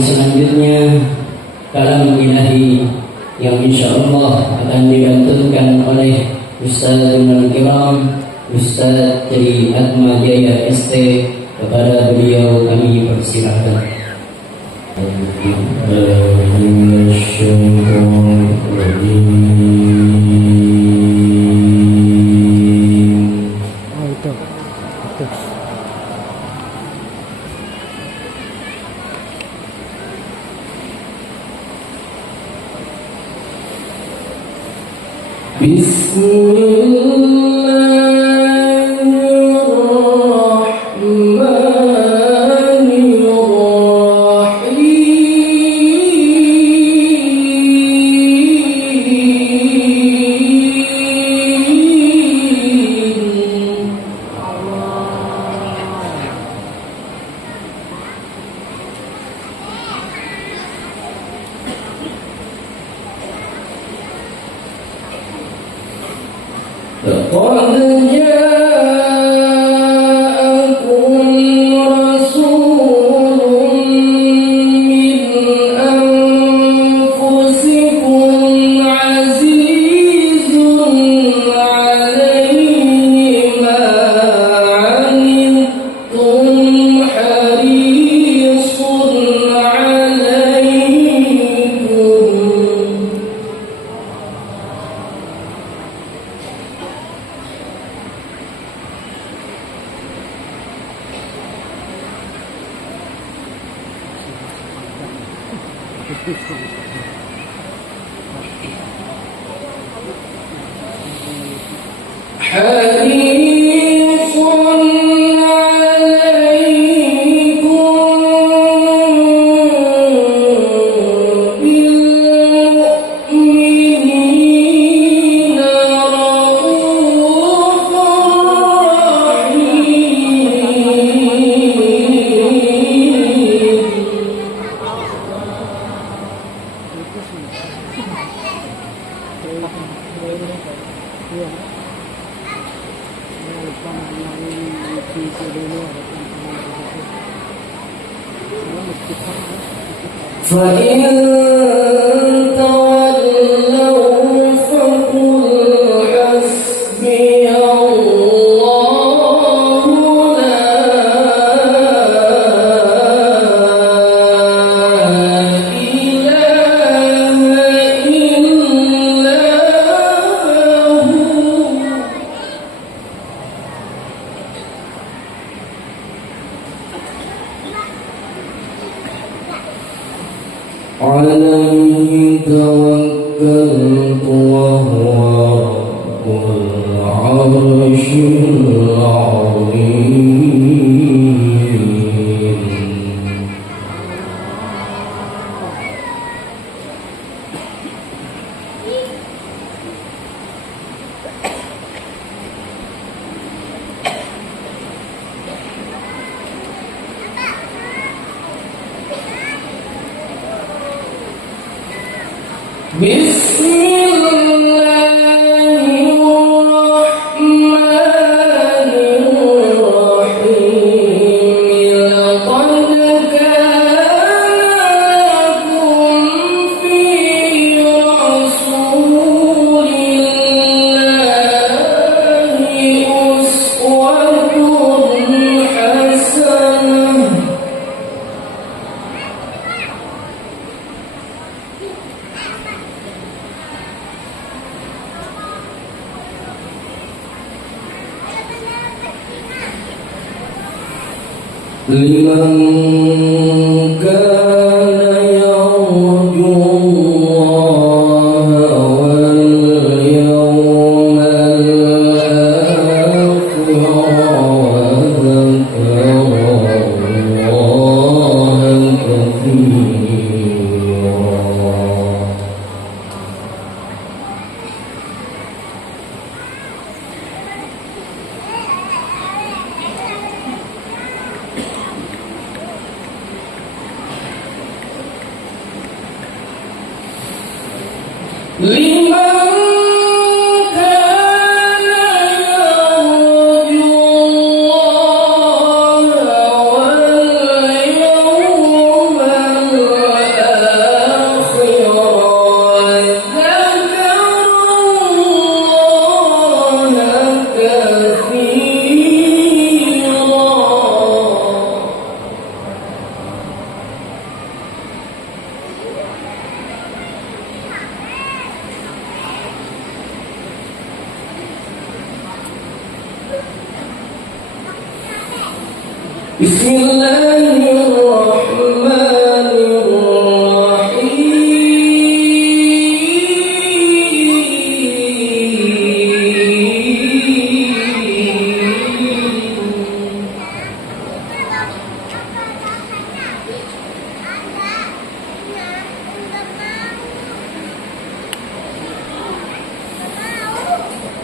selanjutnya kalam ilahi yang insyaallah akan dilantunkan oleh Ustadzul Kiram Ustadz dari Atma Jaya ST. Kepada beliau kami persilahkan.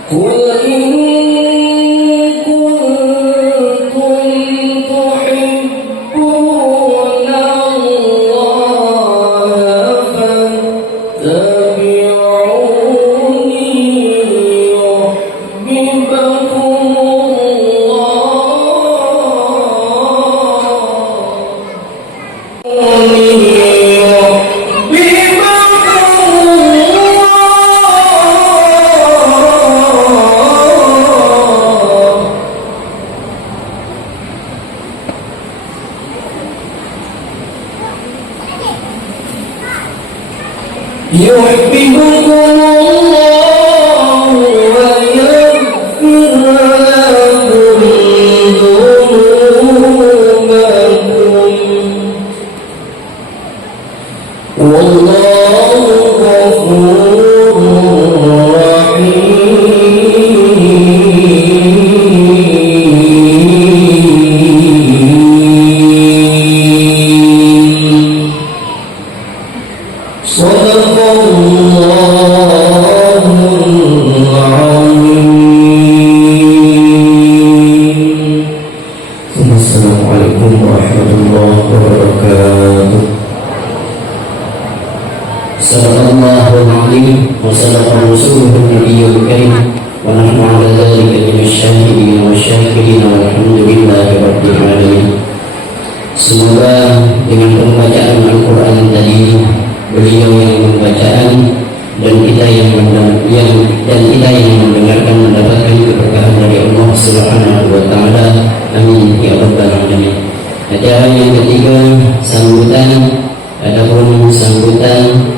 قل إن كنتم تحبون الله فاتبعوني يحببكم يحببكم الله ويغفر لكم ذنوبكم والله غفور رحيم. صدق الله العظيم. Assalamualaikum warahmatullahi wabarakatuh. Sadaqallahul azim wa sadaqa rasuluhun nabiyyul karim wa nahnu 'ala dzalika minasy syahidin wa syakirin walhamdulillahi rabbil alamin. Semoga dengan pembacaan Al-Quran tadi, beliau yang membacaan dan kita yang mendengarkan mendapatkan keberkahan dari Allah Subhanahu wa taala. Amin ya rabbal alamin. Acara yang ketiga, sambutan. Adapun sambutan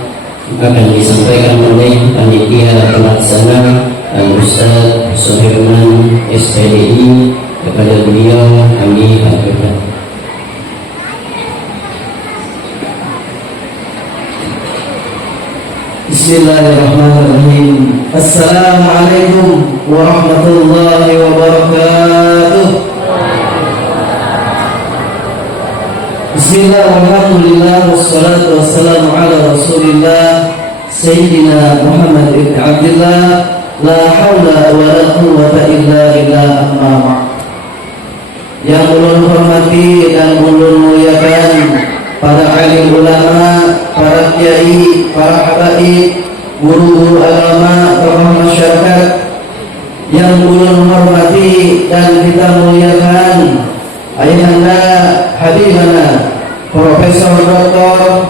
akan disampaikan oleh panitia pelaksana Al-Ustaz Suherman SPDI. Kepada beliau kami aturkan. Bismillahirrahmanirrahim. Assalamualaikum warahmatullahi wabarakatuh. Bismillah, alhamdulillah, wassalatu wassalamu ala rasulillah Sayyidina Muhammad ibn Abdullah. La hawla wa la quwwata illa billah, amma ba'd. Yang ulun hormati dan ulun muliakan para alim ulama, para kiai, para habaib, guru-guru agama, tokoh masyarakat yang ulun hormati dan kita muliakan, ayahanda habibana Profesor Dr.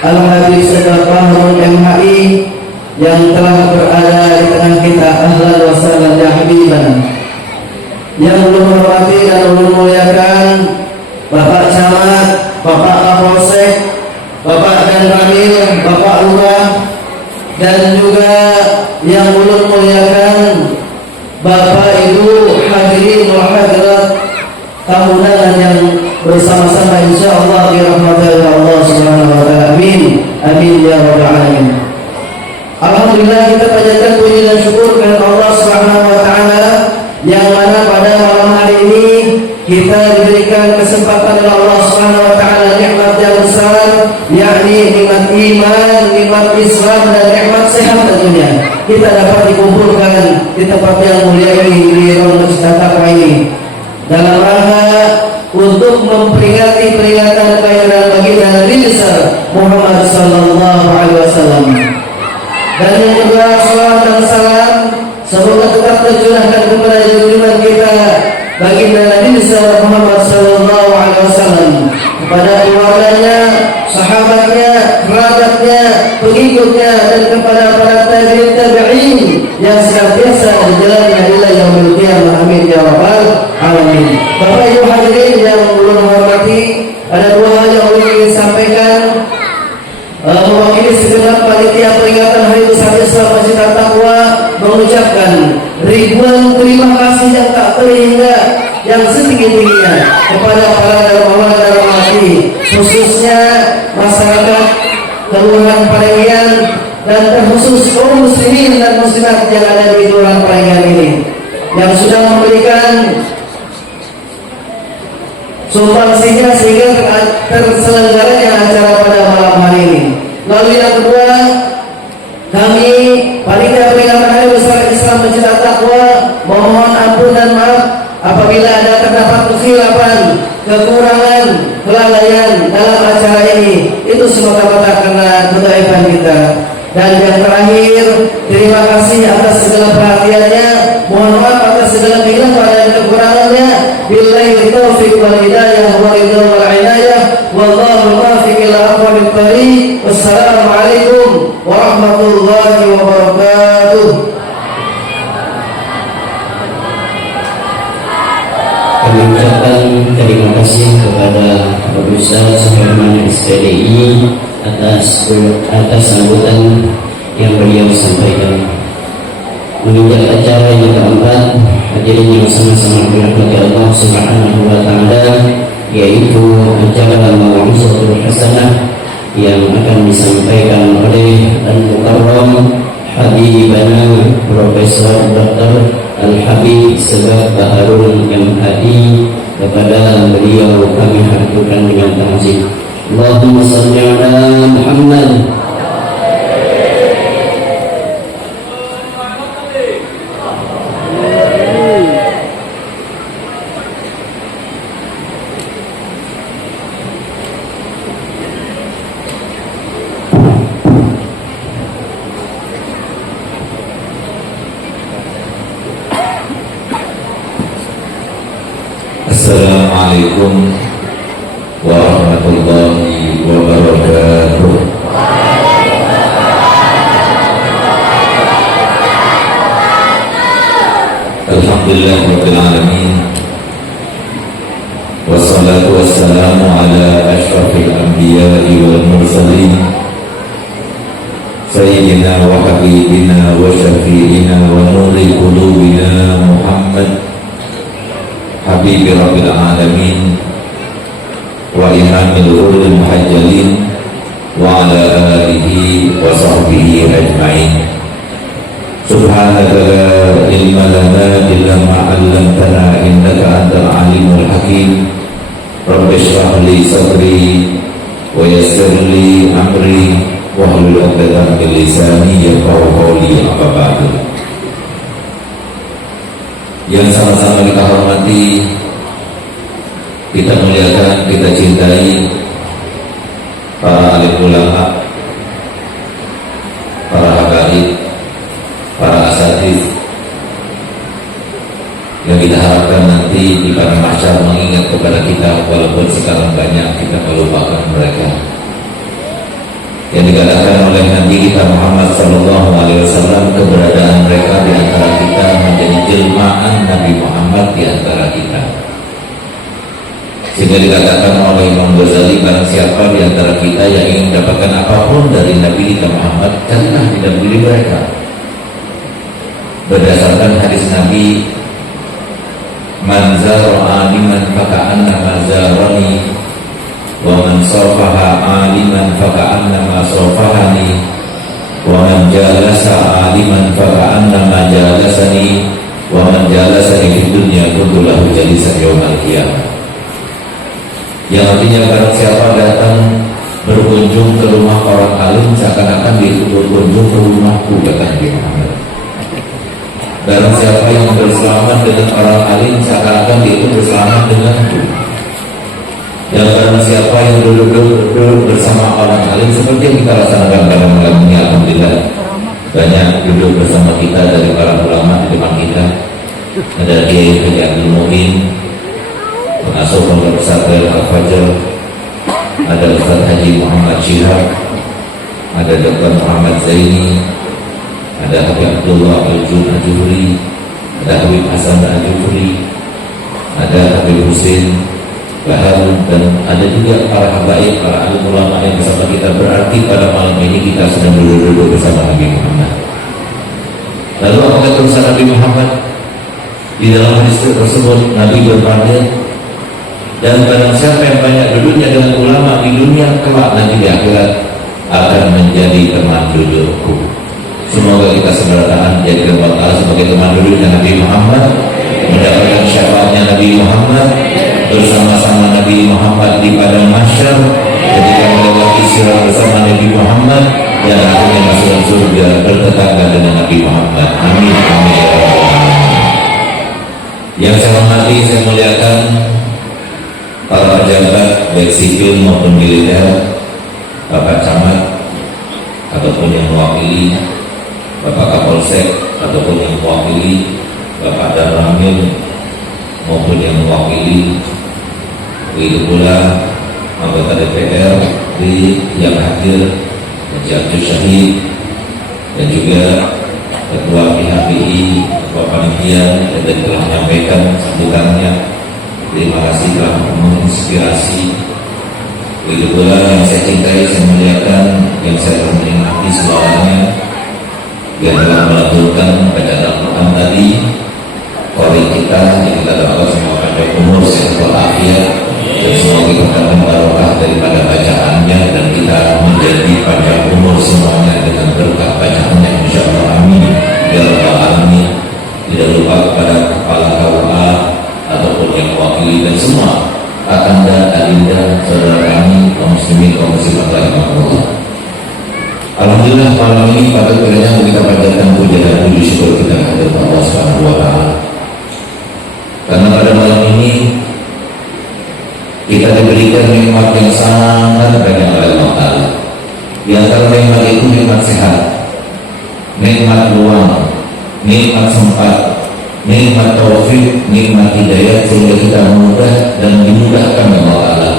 Al-Habib Sayyid Bahrul MHI yang telah berada di tengah kita. Ahlan wa sahlan ya habibana. Yang ulun hormati dan ulun muliakan Bapak Camat, Bapak Kapolsek, Bapak dan Ramil, Bapak Lurah, dan juga yang ulun muliakan Bapak Ibu hadirin wal hadirat tamunan yang bersama-sama insyaallah dirahmati Allah Subhanahu wa taala. Amin. Amin ya rabbal alamin. Alhamdulillah, kita panjatkan puji dan syukur kepada Allah Subhanahu wa taala yang mana pada malam hari ini kita diberikan kesempatan oleh Allah Subhanahu wa taala nikmat yang besar, yakni nikmat iman, nikmat Islam dan nikmat sehat tentunya. Kita dapat dikumpulkan di tempat yang mulia ini, di Masjid Taqwa ini, dalam rangka untuk memperingati peringatan kelahiran baginda Nabi besar Muhammad sallallahu alaihi wasallam. Dan juga salawat dan salam semoga tetap tercurahkan kepada junjungan kita baginda Nabi besar Muhammad sallallahu alaihi wasallam, kepada keluarganya, sahabatnya, kerabatnya, pengikutnya, dan kepada para tabi'in yang senantiasa berjalannya ila yaumil qiyamah. Amin ya rabbal alamin. Bapak Ibu hadirin yang ulun hormati, ada dua hal yang ulun ingin sampaikan mewakili segenap panitia peringatan Hari Besar Islam Masjid Taqwa, mengucapkan ribuan terima kasih yang tak terhingga, yang setinggi-tingginya kepada para masyarakat Kelurahan Parengian dan terkhusus kaum muslimin dan muslimat yang ada di Kelurahan Parengian ini yang sudah memberikan sumbangsinya sehingga terselenggaranya acara pada malam hari ini. Lalu yang kedua, kami panitia peringatan Hari Besar Islam Pencinta Takwa mohon ampun dan maaf apabila ada terdapat kekhilafan, kekurangan, kelalaian dalam acara ini. Itu semata-mata karena kedaikan kita. Dan yang terakhir, terima kasih atas segala perhatiannya. Mohon maaf atas segala kekhilafan dan kekurangannya. Billahi taufiq wal hidayah wa ridha wal inayah. Wallahu muwaffiq ila aqwamit thariq. Wassalamualaikum warahmatullahi wabarakatuh. Kami ucapkan terima kasih kepada Bapak Ustaz Suherman SPDI atas sambutan yang beliau sampaikan. Menginjak acara yang keempat, hadirin yang sama-sama dirahmati Allah Subhanahu wa taala, yaitu acara Mau'izatul Hasanah yang akan disampaikan oleh Al-Mukarram Habibana Profesor Dr. Al-Habib Sebab Baharul M.Hadi. Kepada beliau kami haturkan dengan ta'zim. Allahumma salli ala Muhammad. Assalamualaikum warahmatullahi wabarakatuh. Alhamdulillah rabbil alamin. Wassalatu wassalamu ala asyrafil anbiya'i wal mursalin sayyidina wa habibina wa syafi'ina wa nuri qulubina Muhammad Habibi Rabbil Alamin wa imamil ulul muhajjalin wa ala alihi wa sahbihi ajma'in. Subhanaka la ilma lana illa ma 'allamtana innaka antal alimul hakim. Rabbi shrah li sadri wa yassir li amri wa hlul 'uqdatam min lisani yafqahu qawli. Amma ba'du. Yang sama-sama kita hormati, kita muliakan, kita cintai para alim ulama, para habaib, para asatidz yang kita harapkan nanti di padang mahsyar mengingat kepada kita walaupun sekarang banyak kita melupakan mereka. Yang dikatakan oleh Nabi kita Muhammad SAW, keberadaan mereka di antara kita menjadi jelmaan Nabi Muhammad di antara kita. Sehingga dikatakan oleh Imam Ghazali, barang siapa di antara kita yang ingin mendapatkan apapun dari Nabi kita Muhammad, janganlah didahului mereka. Berdasarkan hadis Nabi, man zara aliman faka'annama zarani wa man safaha aliman faka'annama safahani wa man jalasa aliman faka'annama jalasani wa man jalasani fid dunya kuntu lahu jalisan yaumal qiyamah. Yang artinya barang siapa datang berkunjung ke rumah orang alim seakan-akan dia berkunjung ke rumahku, kata Nabi Muhammad. Barang siapa yang berselamat dengan orang alim seakan-akan dia itu berselamat denganku. Dan barang siapa yang duduk bersama orang alim seperti yang kita laksanakan pada malam ini, alhamdulillah banyak duduk bersama kita dari para ulama di depan kita. Ada Kiai Haji Abdul Mu'min, pengasuh Pondok Pesantren Al-Fajr, ada Ustaz Haji Muhammad Syihab, ada Dr. Muhammad Zaini, ada Habib Abdullah Al-Jufri, ada Habib Hasan Al-Jufri, ada Habib Husin Bahar, dan ada juga para habaib, para alim ulama yang bersama kita. Berarti pada malam ini kita sedang duduk bersama Nabi Muhammad. Lalu apa kata Nabi Muhammad? Di dalam hadis tersebut Nabi berbalik, Dan barang siapa yang banyak duduknya dengan ulama di dunia, kelak nanti di akhirat akan menjadi teman dudukku. Semoga kita segera taat jadikan Allah Ta'ala sebagai teman duduknya Nabi Muhammad, mendapatkan syafaatnya Nabi Muhammad, bersama-sama Nabi Muhammad di padang mahsyar ketika melewati sirat bersama Nabi Muhammad, dan akhirnya masuk surga bertetangga dengan Nabi Muhammad. Amin, amin, ya rabbal alamin. Yang saya hormati, saya muliakan para pejabat baik sipil maupun militer, Bapak Camat ataupun yang mewakili, Bapak Kapolsek ataupun yang mewakili, Bapak Danramil maupun yang mewakili, begitu pula anggota DPR yang hadir, Haji Abdul Syahid, dan juga Ketua PHBI, Ketua Panitia yang telah menyampaikan sambutannya. Terima kasih telah menginspirasi. Begitu pula yang saya cintai, saya muliakan, yang saya telah menikmati semuanya, yang telah melakukan bacaan Al-Quran tadi, kori kita yang kita doakan semua panjang umur, sehat walafiat, dan semoga kita dapat barokah daripada bacaannya, dan kita menjadi panjang umur semuanya dengan berkah bacaannya, insyaallah. Amin, ya rabbal alamin. Tidak lupa kepada kepala KUA ataupun yang mewakili dan semua Akanda, Adinda, saudara kami, kaum muslimin, kaum muslimat rahimahullah. Alhamdulillah, malam ini patut kiranya kita panjatkan puja dan puji syukur kita kepada Allah Subhanahu wa Ta'ala. Karena pada malam ini kita diberikan nikmat yang sangat banyak oleh Allah Ta'ala. Di antara nikmat itu nikmat sehat, nikmat ruang, nikmat sempat, nikmat taufik, nikmat hidayah, sehingga kita mudah dan dimudahkan oleh Allah Ta'ala.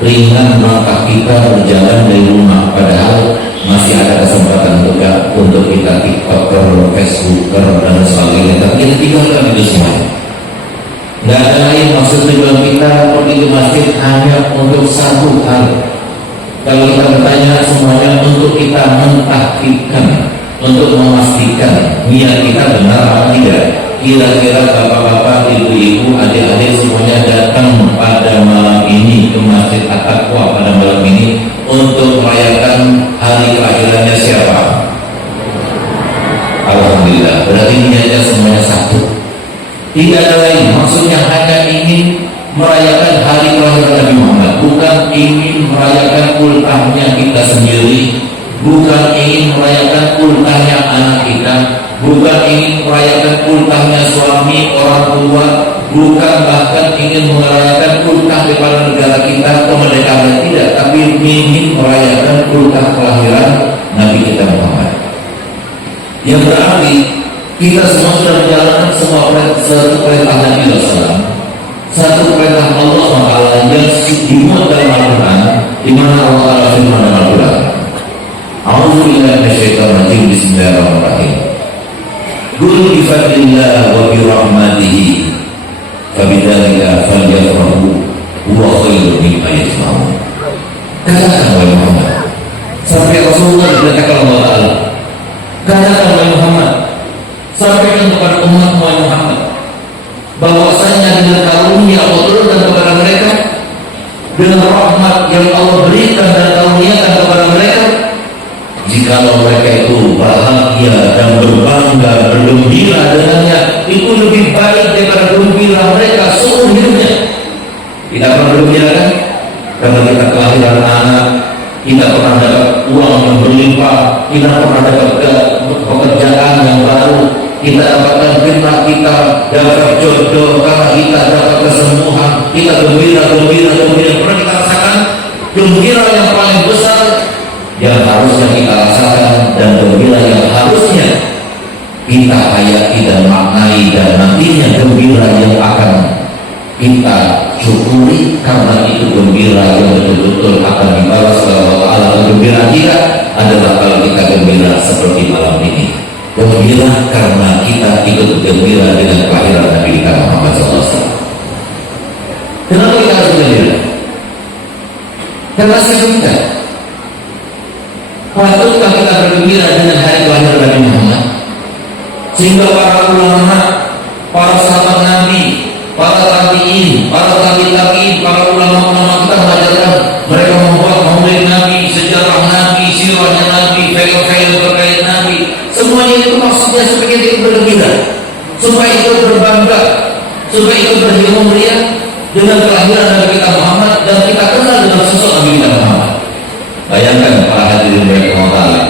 Ringan langkah kita berjalan dari rumah, padahal masih ada kesempatan untuk kita TikToker, Facebooker, dan sebagainya. Tapi kita tinggalkan itu semua. Nggak ada lain maksud tujuan kita pergi ke masjid hanya untuk satu hal. Kalau kita bertanya, semuanya untuk kita mentahqiqkan, untuk memastikan niat kita benar atau tidak. Kira-kira bapak-bapak, ibu-ibu, adik-adik semuanya datang pada malam ini ke Masjid At-Taqwa pada malam ini untuk merayakan hari kelahirannya siapa? Alhamdulillah, berarti niatnya semuanya satu. Tidak ada lain, maksudnya hanya ingin merayakan hari kelahiran Nabi Muhammad, bukan ingin merayakan ultahnya kita sendiri, bukan ingin merayakan ultahnya anak kita, bukan ingin merayakan ultahnya suami, orang tua, bukan bahkan ingin merayakan ultah kepada negara kita, kemerdekaan, tidak, tapi ingin merayakan ultah kelahiran Nabi kita Muhammad. Yang berarti kita semua sudah menjalankan semua perintah Nabi SAW, satu perintah Allah SWT yang dimuat dalam Al-Quran, di mana Allah Ta'ala firman dalam Al-Quran, A'udzubillahi minasyaitonir rajim, bismillahirrahmanirrahim. Qul bi fadlillah wa bi rahmatihi fabidzalika falyafrahu huwa khairun mimma yajma'un. Katakan wahai Muhammad, sampai Rasulullah dikatakan Allah Ta'ala, katakan wahai Muhammad, sampaikan kepada umat Muhammad bahwasanya dengan karunia Allah turunkan kepada mereka, dengan rahmat yang Allah berikan dan karuniakan kepada mereka, jikalau mereka itu bahagia dan berbangga, bergembira dengannya, itu lebih baik daripada gembira mereka seumur hidupnya. Kita pernah bergembira kan? Karena kita kelahiran anak, kita pernah dapat uang yang berlimpah, kita pernah dapat pekerjaan yang baru, kita dapatkan firman, kita dapat jodoh, karena kita dapat kesembuhan, kita gembira. Pernah kita rasakan gembira yang paling besar yang harusnya kita rasakan, dan gembira yang harusnya kita hayati dan maknai, dan nantinya gembira yang akan kita syukuri, karena itu gembira yang betul-betul akan dibalas oleh Allah Ta'ala. Gembira kita adalah kalau kita gembira seperti malam ini, gembira karena kita ikut gembira dengan kelahiran Nabi kita Muhammad SAW. Kenapa kita harus gembira? Karena sesungguhnya patutkah kita bergembira dengan hari kelahiran Nabi Muhammad, sehingga para ulama, para sahabat Nabi, para tabi'in, para tabi'in, para sirahnya Nabi, film-film terkait Nabi, semuanya itu maksudnya supaya dia bergembira, supaya itu berbangga, supaya itu berhimung ria dengan kelahiran Nabi kita Muhammad, dan kita kenal dengan sosok Nabi kita Muhammad. Bayangkan para hadirin Allah,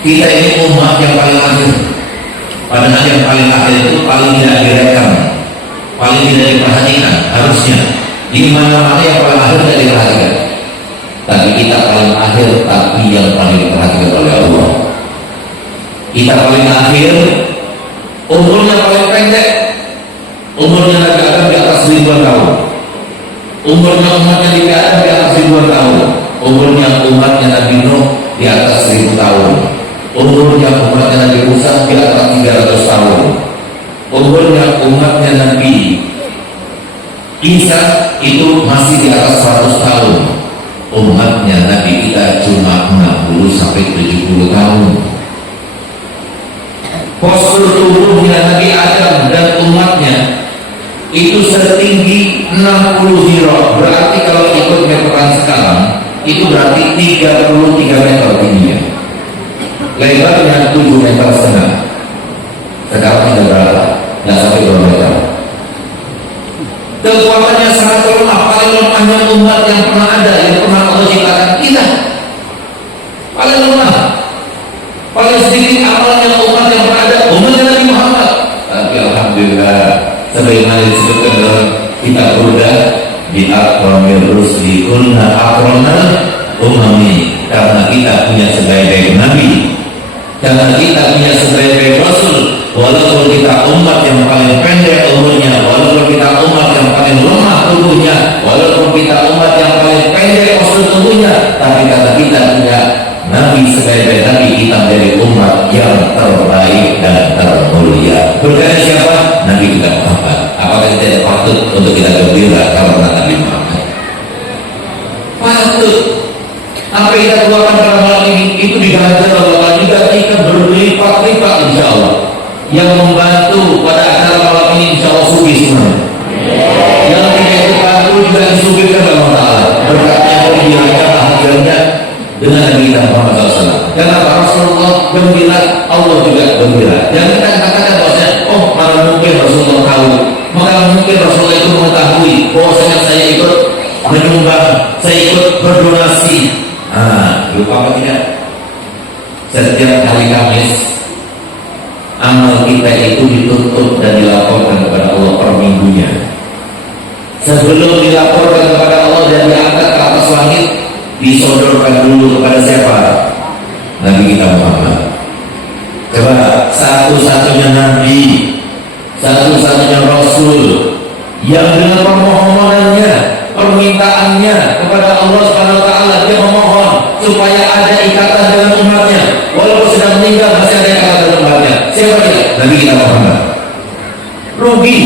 kita ini umat yang paling akhir. Padahal yang paling akhir itu paling tidak direkam, paling tidak diperhatikan harusnya. Di mana-mana yang paling akhir tidak diperhatikan. Tapi kita paling akhir, tapi yang paling diperhatikan oleh Allah. Kita paling akhir, umurnya paling pendek. Umurnya Nabi Adam di atas 1000 tahun. Umurnya umatnya Nabi Adam di atas 1000 tahun. Umurnya umatnya Nabi Nuh di atas 1000 tahun. Umurnya umatnya Nabi Musa di atas 300 tahun. Umurnya umatnya Nabi Isa itu masih di atas 100 tahun. Umatnya Nabi kita cuma 60 sampai 70 tahun. Postur tubuhnya Nabi Adam dan umatnya itu setinggi 60 ziro. Berarti kalau ikut meteran sekarang itu berarti 33 meter tingginya. Lebarnya 7,5 meter. Sekarang tidak berapa? Tidak sampai 2 meter. Kekuatannya sangat lemah. Paling lemahnya umat yang pernah ada, yang pernah Allah ciptakan kita. Paling lemah. Paling sedikit amalnya umat yang pernah ada, umatnya Nabi Muhammad. Tapi alhamdulillah, sebagaimana disebutkan dalam kitab Burda, di akramir rusli kunna akramna umami, karena kita punya sebaik-baik nabi, karena kita punya sebaik-baik rasul. Walaupun kita umat yang paling pendek umurnya, walaupun kita umat yang paling lemah tubuhnya, walaupun kita umat yang paling pendek postur tubuhnya, tapi kata kita punya nabi sebaik-baik nabi, kita menjadi umat yang terbaik dan termulia. Berkata siapa? Nabi kita Muhammad. Apakah tidak patut untuk kita gembira karena Nabi Muhammad? Patut. Apa yang kita keluarkan pada malam ini itu diganjar oleh Allah juga, kita berlipat-lipat insya Allah. Yang membantu pada acara malam ini insya Allah sugi semua. Yang tidak itu bantu juga disugihkan oleh Allah Ta'ala. Berkatnya, gembiranya, bahagianya dengan Nabi kita Muhammad SAW. Karena Rasulullah gembira, Allah juga gembira. Jangan kita katakan bahwasanya, oh mana mungkin Rasulullah tahu, mana mungkin Rasulullah itu mengetahui bahwasanya saya ikut menyumbang, saya ikut berdonasi. Lupa apa tidak? Setiap hari Kamis amal kita itu ditutup dan dilaporkan kepada Allah per minggunya. Sebelum dilaporkan kepada Allah dan diangkat ke atas langit, disodorkan dulu kepada siapa? Nabi kita Muhammad. Coba, satu-satunya Nabi, satu-satunya Rasul yang dengan permohonannya, permintaannya kepada Allah Subhanahu Wa Taala, dia memohon supaya ada ikatan dengan umatnya, walaupun sudah meninggal masih ada ikatan dengan umatnya. Siapa dia? Nabi kita Muhammad. Rugi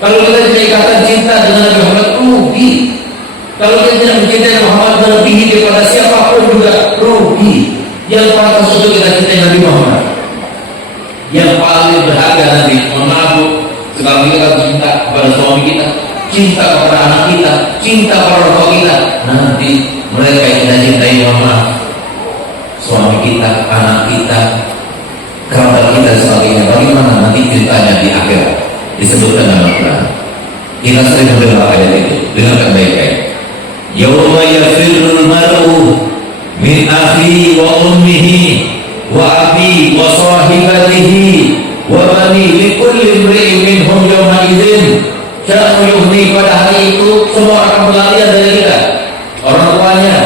kalau kita tidak ikatan cinta dengan Nabi Muhammad, rugi. Kalau kita tidak mencintai Muhammad melebihi daripada siapapun juga rugi. Yang pantas untuk kita cintai Nabi Muhammad, yang paling berharga nanti, mohon maaf Bu, sekarang kita cinta kepada suami kita, cinta kepada anak kita, cinta kepada orang tua kita. Nanti mereka yang kita cintai, mohon maaf, suami kita, anak kita, kerabat kita dan sebagainya, bagaimana nanti cintanya di akhirat? Disebutkan dalam Al-Quran. Kita sering mendengar ayat itu, dengarkan baik-baik. Yawma yafirrul mar'u min akhi wa ummihi wa abi wa sahibatihi wa bani likulli imri'in minhum yawma idzin sya'nu yughni. Pada hari itu semua akan berlarian dari kita, orang tuanya,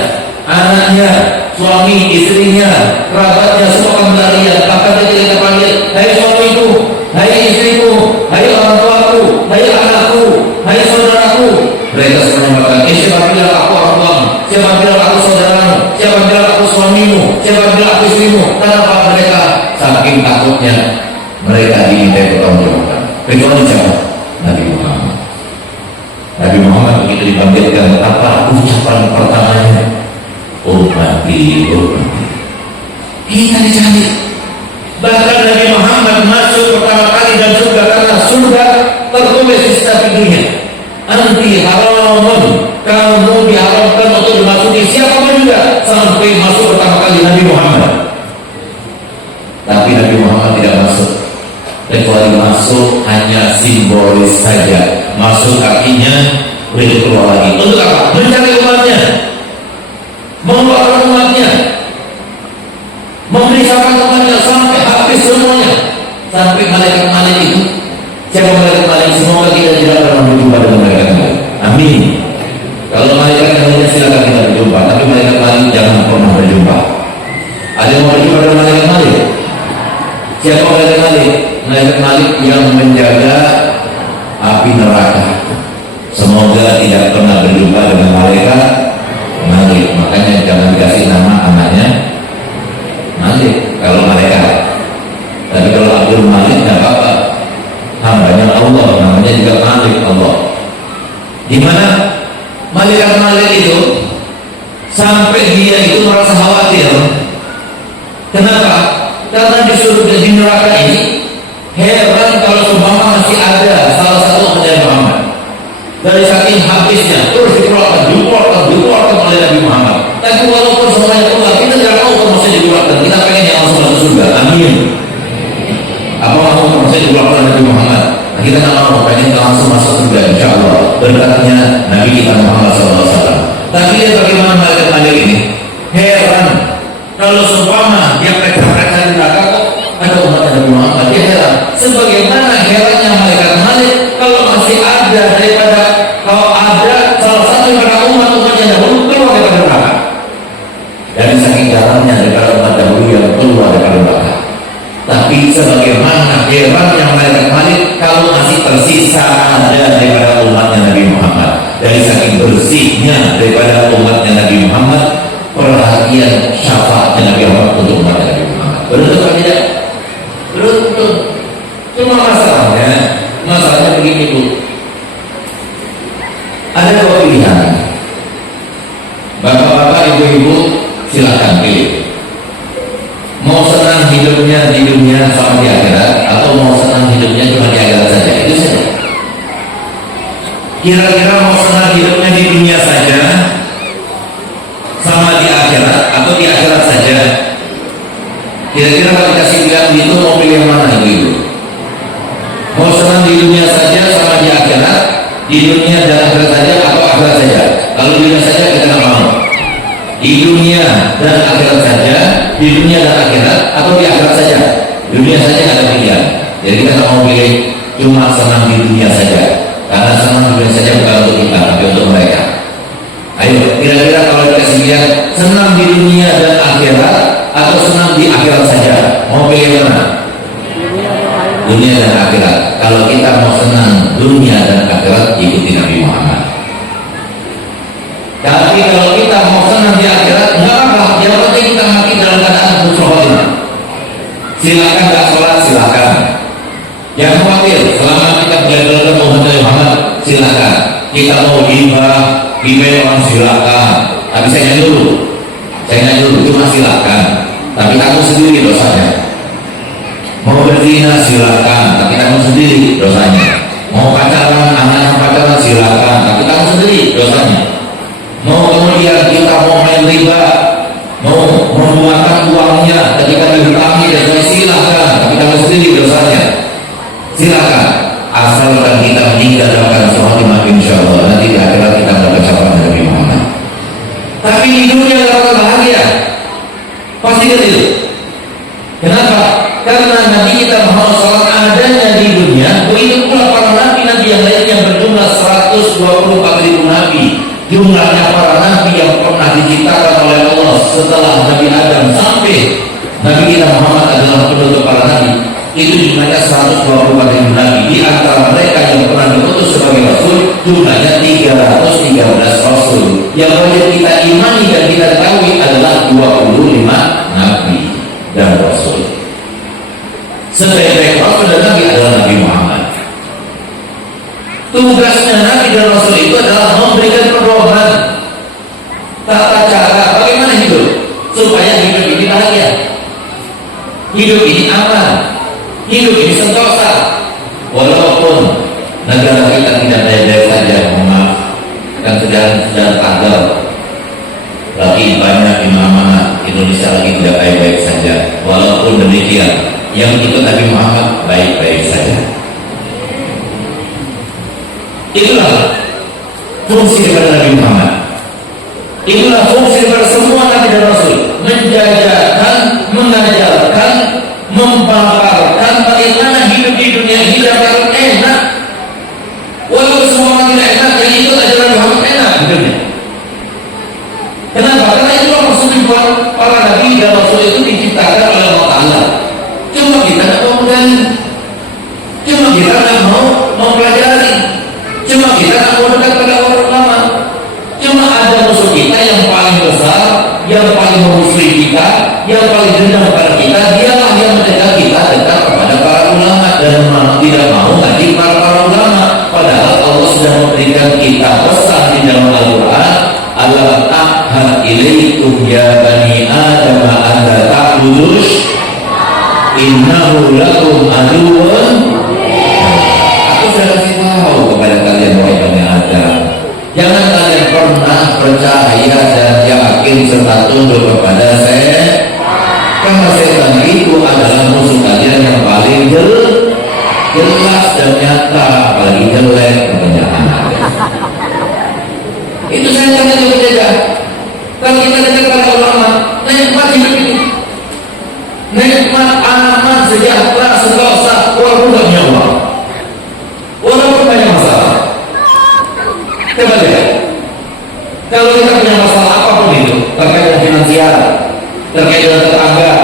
anaknya, suami, istrinya, kerabatnya, semua akan berlarian. Bahkan kita panggil, hai suamiku, hai istriku, hai orang tuaku, hai anakku, hai saudaraku. Mereka semuanya mengatakan, siapa bilang aku orang tuamu, siapa bilang aku saudaramu, siapa bilang aku suamimu, siapa bilang aku istrimu. Kenapa mereka saking takutnya mereka diminta pertanggungjawaban? Kecuali siapa? Nabi Muhammad. Nabi Muhammad begitu dibangkitkan, apa ucapan pertamanya? Ummati, ummati. Kita dicari. Bahkan Nabi Muhammad masuk pertama kali dan surga karena surga tertulis di setiap pintunya. Anti haramun, kamu diharamkan untuk dimasuki siapapun juga sampai masuk pertama kali masuk hanya simbolis saja. Masuk artinya boleh keluar lagi. Untuk apa? Mencari umatnya, mengeluarkan umatnya, memeriksakan umatnya sampai habis semuanya, sampai malaikat-malaikat itu. Siapa malaikat-malaikat? Semoga kita tidak pernah berjumpa dengan malaikat-malaikat. Amin. Kalau malaikat yang silakan kita berjumpa, tapi malaikat-malaikat jangan pernah berjumpa. Ada yang mau berjumpa dengan malaikat-malaikat? Siapa malaikat-malaikat? Malaikat-malaikat yang menjaga api neraka. Semoga tidak pernah berjumpa dengan malaikat Malik. Makanya jangan dikasih nama anaknya Malik kalau malaikat. Tapi kalau Abdul Malik tidak apa-apa, hambanya Allah, namanya juga Malik Allah. Di mana malaikat Malik itu sampai dia itu merasa khawatir. Kenapa? Karena disuruh di neraka ini, heran kalau seumpama masih ada salah satu umat Muhammad. Dari saking habisnya terus dikeluarkan oleh Nabi Muhammad. Tapi walaupun semuanya keluar, kita tidak mau masih dikeluarkan. Kita pengen yang langsung masuk surga. Amin. Apa mau masih dikeluarkan oleh Nabi Muhammad? Nah, kita tidak mau, pengen langsung masuk surga. Insya Allah berkatnya Nabi kita Muhammad SAW. Tapi dia bagaimana malaikat ini? Heran kalau seumpama dia periksa di neraka kok ada umat Nabi Muhammad. Dia heran. Sebagaimana herannya malaikat Malik kalau masih ada daripada kalau ada salah satu daripada umat-umat yang dahulu keluar daripada neraka. Dari saking jarangnya daripada umat dahulu yang keluar daripada neraka. Tapi sebagaimana herannya malaikat Malik kalau masih tersisa ada daripada umatnya Nabi Muhammad. Dari saking bersihnya daripada umatnya Nabi Muhammad, perhatian syafaatnya Nabi Muhammad untuk umatnya Nabi Muhammad. Beruntung atau tidak? Beruntung. Cuma masalahnya begini Bu. Ada dua pilihan. Bapak-bapak, ibu-ibu, silakan pilih. Mau senang hidupnya di dunia sama di akhirat, atau mau senang hidupnya cuma di akhirat saja? Itu saja. Kira-kira mau senang hidupnya di dunia saja sama di akhirat, atau di akhirat saja? Kira-kira kalau dikasih pilihan itu mau pilih yang mana ibu-ibu? Mau senang di dunia saja sama di akhirat, di dunia dan akhirat saja, atau akhirat saja? Kalau di dunia saja kita tidak mau. Di dunia dan akhirat saja, di dunia dan akhirat, atau di akhirat saja? Di dunia saja tidak ada pilihan. Jadi kita tidak mau pilih cuma senang di dunia saja, karena senang di dunia saja bukan untuk kita, tapi untuk mereka. Ayo, kira-kira kalau dikasih pilihan senang di dunia dan akhirat, atau senang di akhirat saja, mau pilih mana? Dunia dan akhirat. Kalau kita mau senang dunia dan akhirat, ikuti Nabi Muhammad. Tapi kalau kita mau senang di akhirat, enggak apa, yang penting kita mati dalam keadaan husnul. Silakan nggak sholat, silakan. Jangan khawatir, selama kita belajar Muhammad, silakan. Kita mau hibah orang silakan. Tapi saya nanya dulu, cuma silakan. Tapi kamu sendiri dosanya. Mau berzina silakan, tapi kamu sendiri dosanya. Mau pacaran, anak pacaran silakan, tapi kamu sendiri dosanya. Mau kemudian kita mau main riba, mau menggunakan uangnya ketika dihutangi dan silakan, tapi kamu sendiri dosanya. Silakan, asalkan kita meninggal dalam sholat insya Allah nanti di akhirat kita mendapat syafaat Nabi Muhammad. Tapi di dunia kita bahagia, pasti itu. Kenapa? Karena Nabi kita Muhammad SAW adanya di dunia, begitu pula para nabi-nabi yang lain yang berjumlah 124.000 nabi. Jumlahnya para nabi yang pernah diciptakan oleh Allah setelah Nabi Adam sampai Nabi kita Muhammad adalah penutup para nabi. Itu jumlahnya 124.000 nabi. Di antara mereka yang pernah diutus sebagai rasul, jumlahnya 313 rasul. Yang wajib kita imani dan kita ketahui adalah 25 nabi dan rasul. Sebaik-baik rasul dan nabi adalah Nabi Muhammad. Tugasnya nabi dan rasul itu adalah memberikan pedoman tata cara bagaimana hidup supaya hidup ini bahagia, hidup ini aman, hidup ini sentosa. Walaupun negara kita tidak baik-baik saja, maaf, kan sedang tagal. Lagi banyak di mana Indonesia lagi tidak baik-baik saja. Walaupun demikian, yang ikut Nabi Muhammad baik-baik saja. Itulah fungsi daripada Nabi Muhammad. Itulah fungsi daripada semua Nabi dan Rasul, menjajakan, mengajarkan, memaparkan bagaimana hidup di dunia ini dapat enak. Walau semua orang tidak enak, yang ikut ajaran Muhammad enak hidupnya. Kenapa? Karena itulah maksud buat para Nabi dan Rasul itu diciptakan oleh Allah Ta'ala. Cuma kita tidak mau berani, cuma kita tidak mau mempelajari, cuma kita tidak mau dekat pada orang ulama. Cuma ada musuh kita yang paling besar, yang paling memusuhi kita, yang paling dendam pada kita, dialah yang mendekat kita dekat kepada para ulama dan tidak mau ngaji para ulama. Padahal Allah sudah memberikan kita pesan di dalam Al-Quran, alam ahad ilaikum ya bani adam anda ta'budush innahu lakum aduwwun. Aku sudah kasih tahu kepada kalian wahai bani Adam, jangan kalian pernah percaya dan yakin serta tunduk kepada saya, karena setan itu adalah musuh kalian yang paling jelas dan nyata, apalagi jelek kebanyakan. Itu saya tanya ke penjajah. Kalau kita dekat pada ulama, nikmat hidup ini, nikmat aman sejahtera sentosa walaupun tidak punya uang, walaupun banyak masalah. Coba lihat, kalau kita punya masalah apapun itu, terkait dengan finansial, terkait dengan tetangga,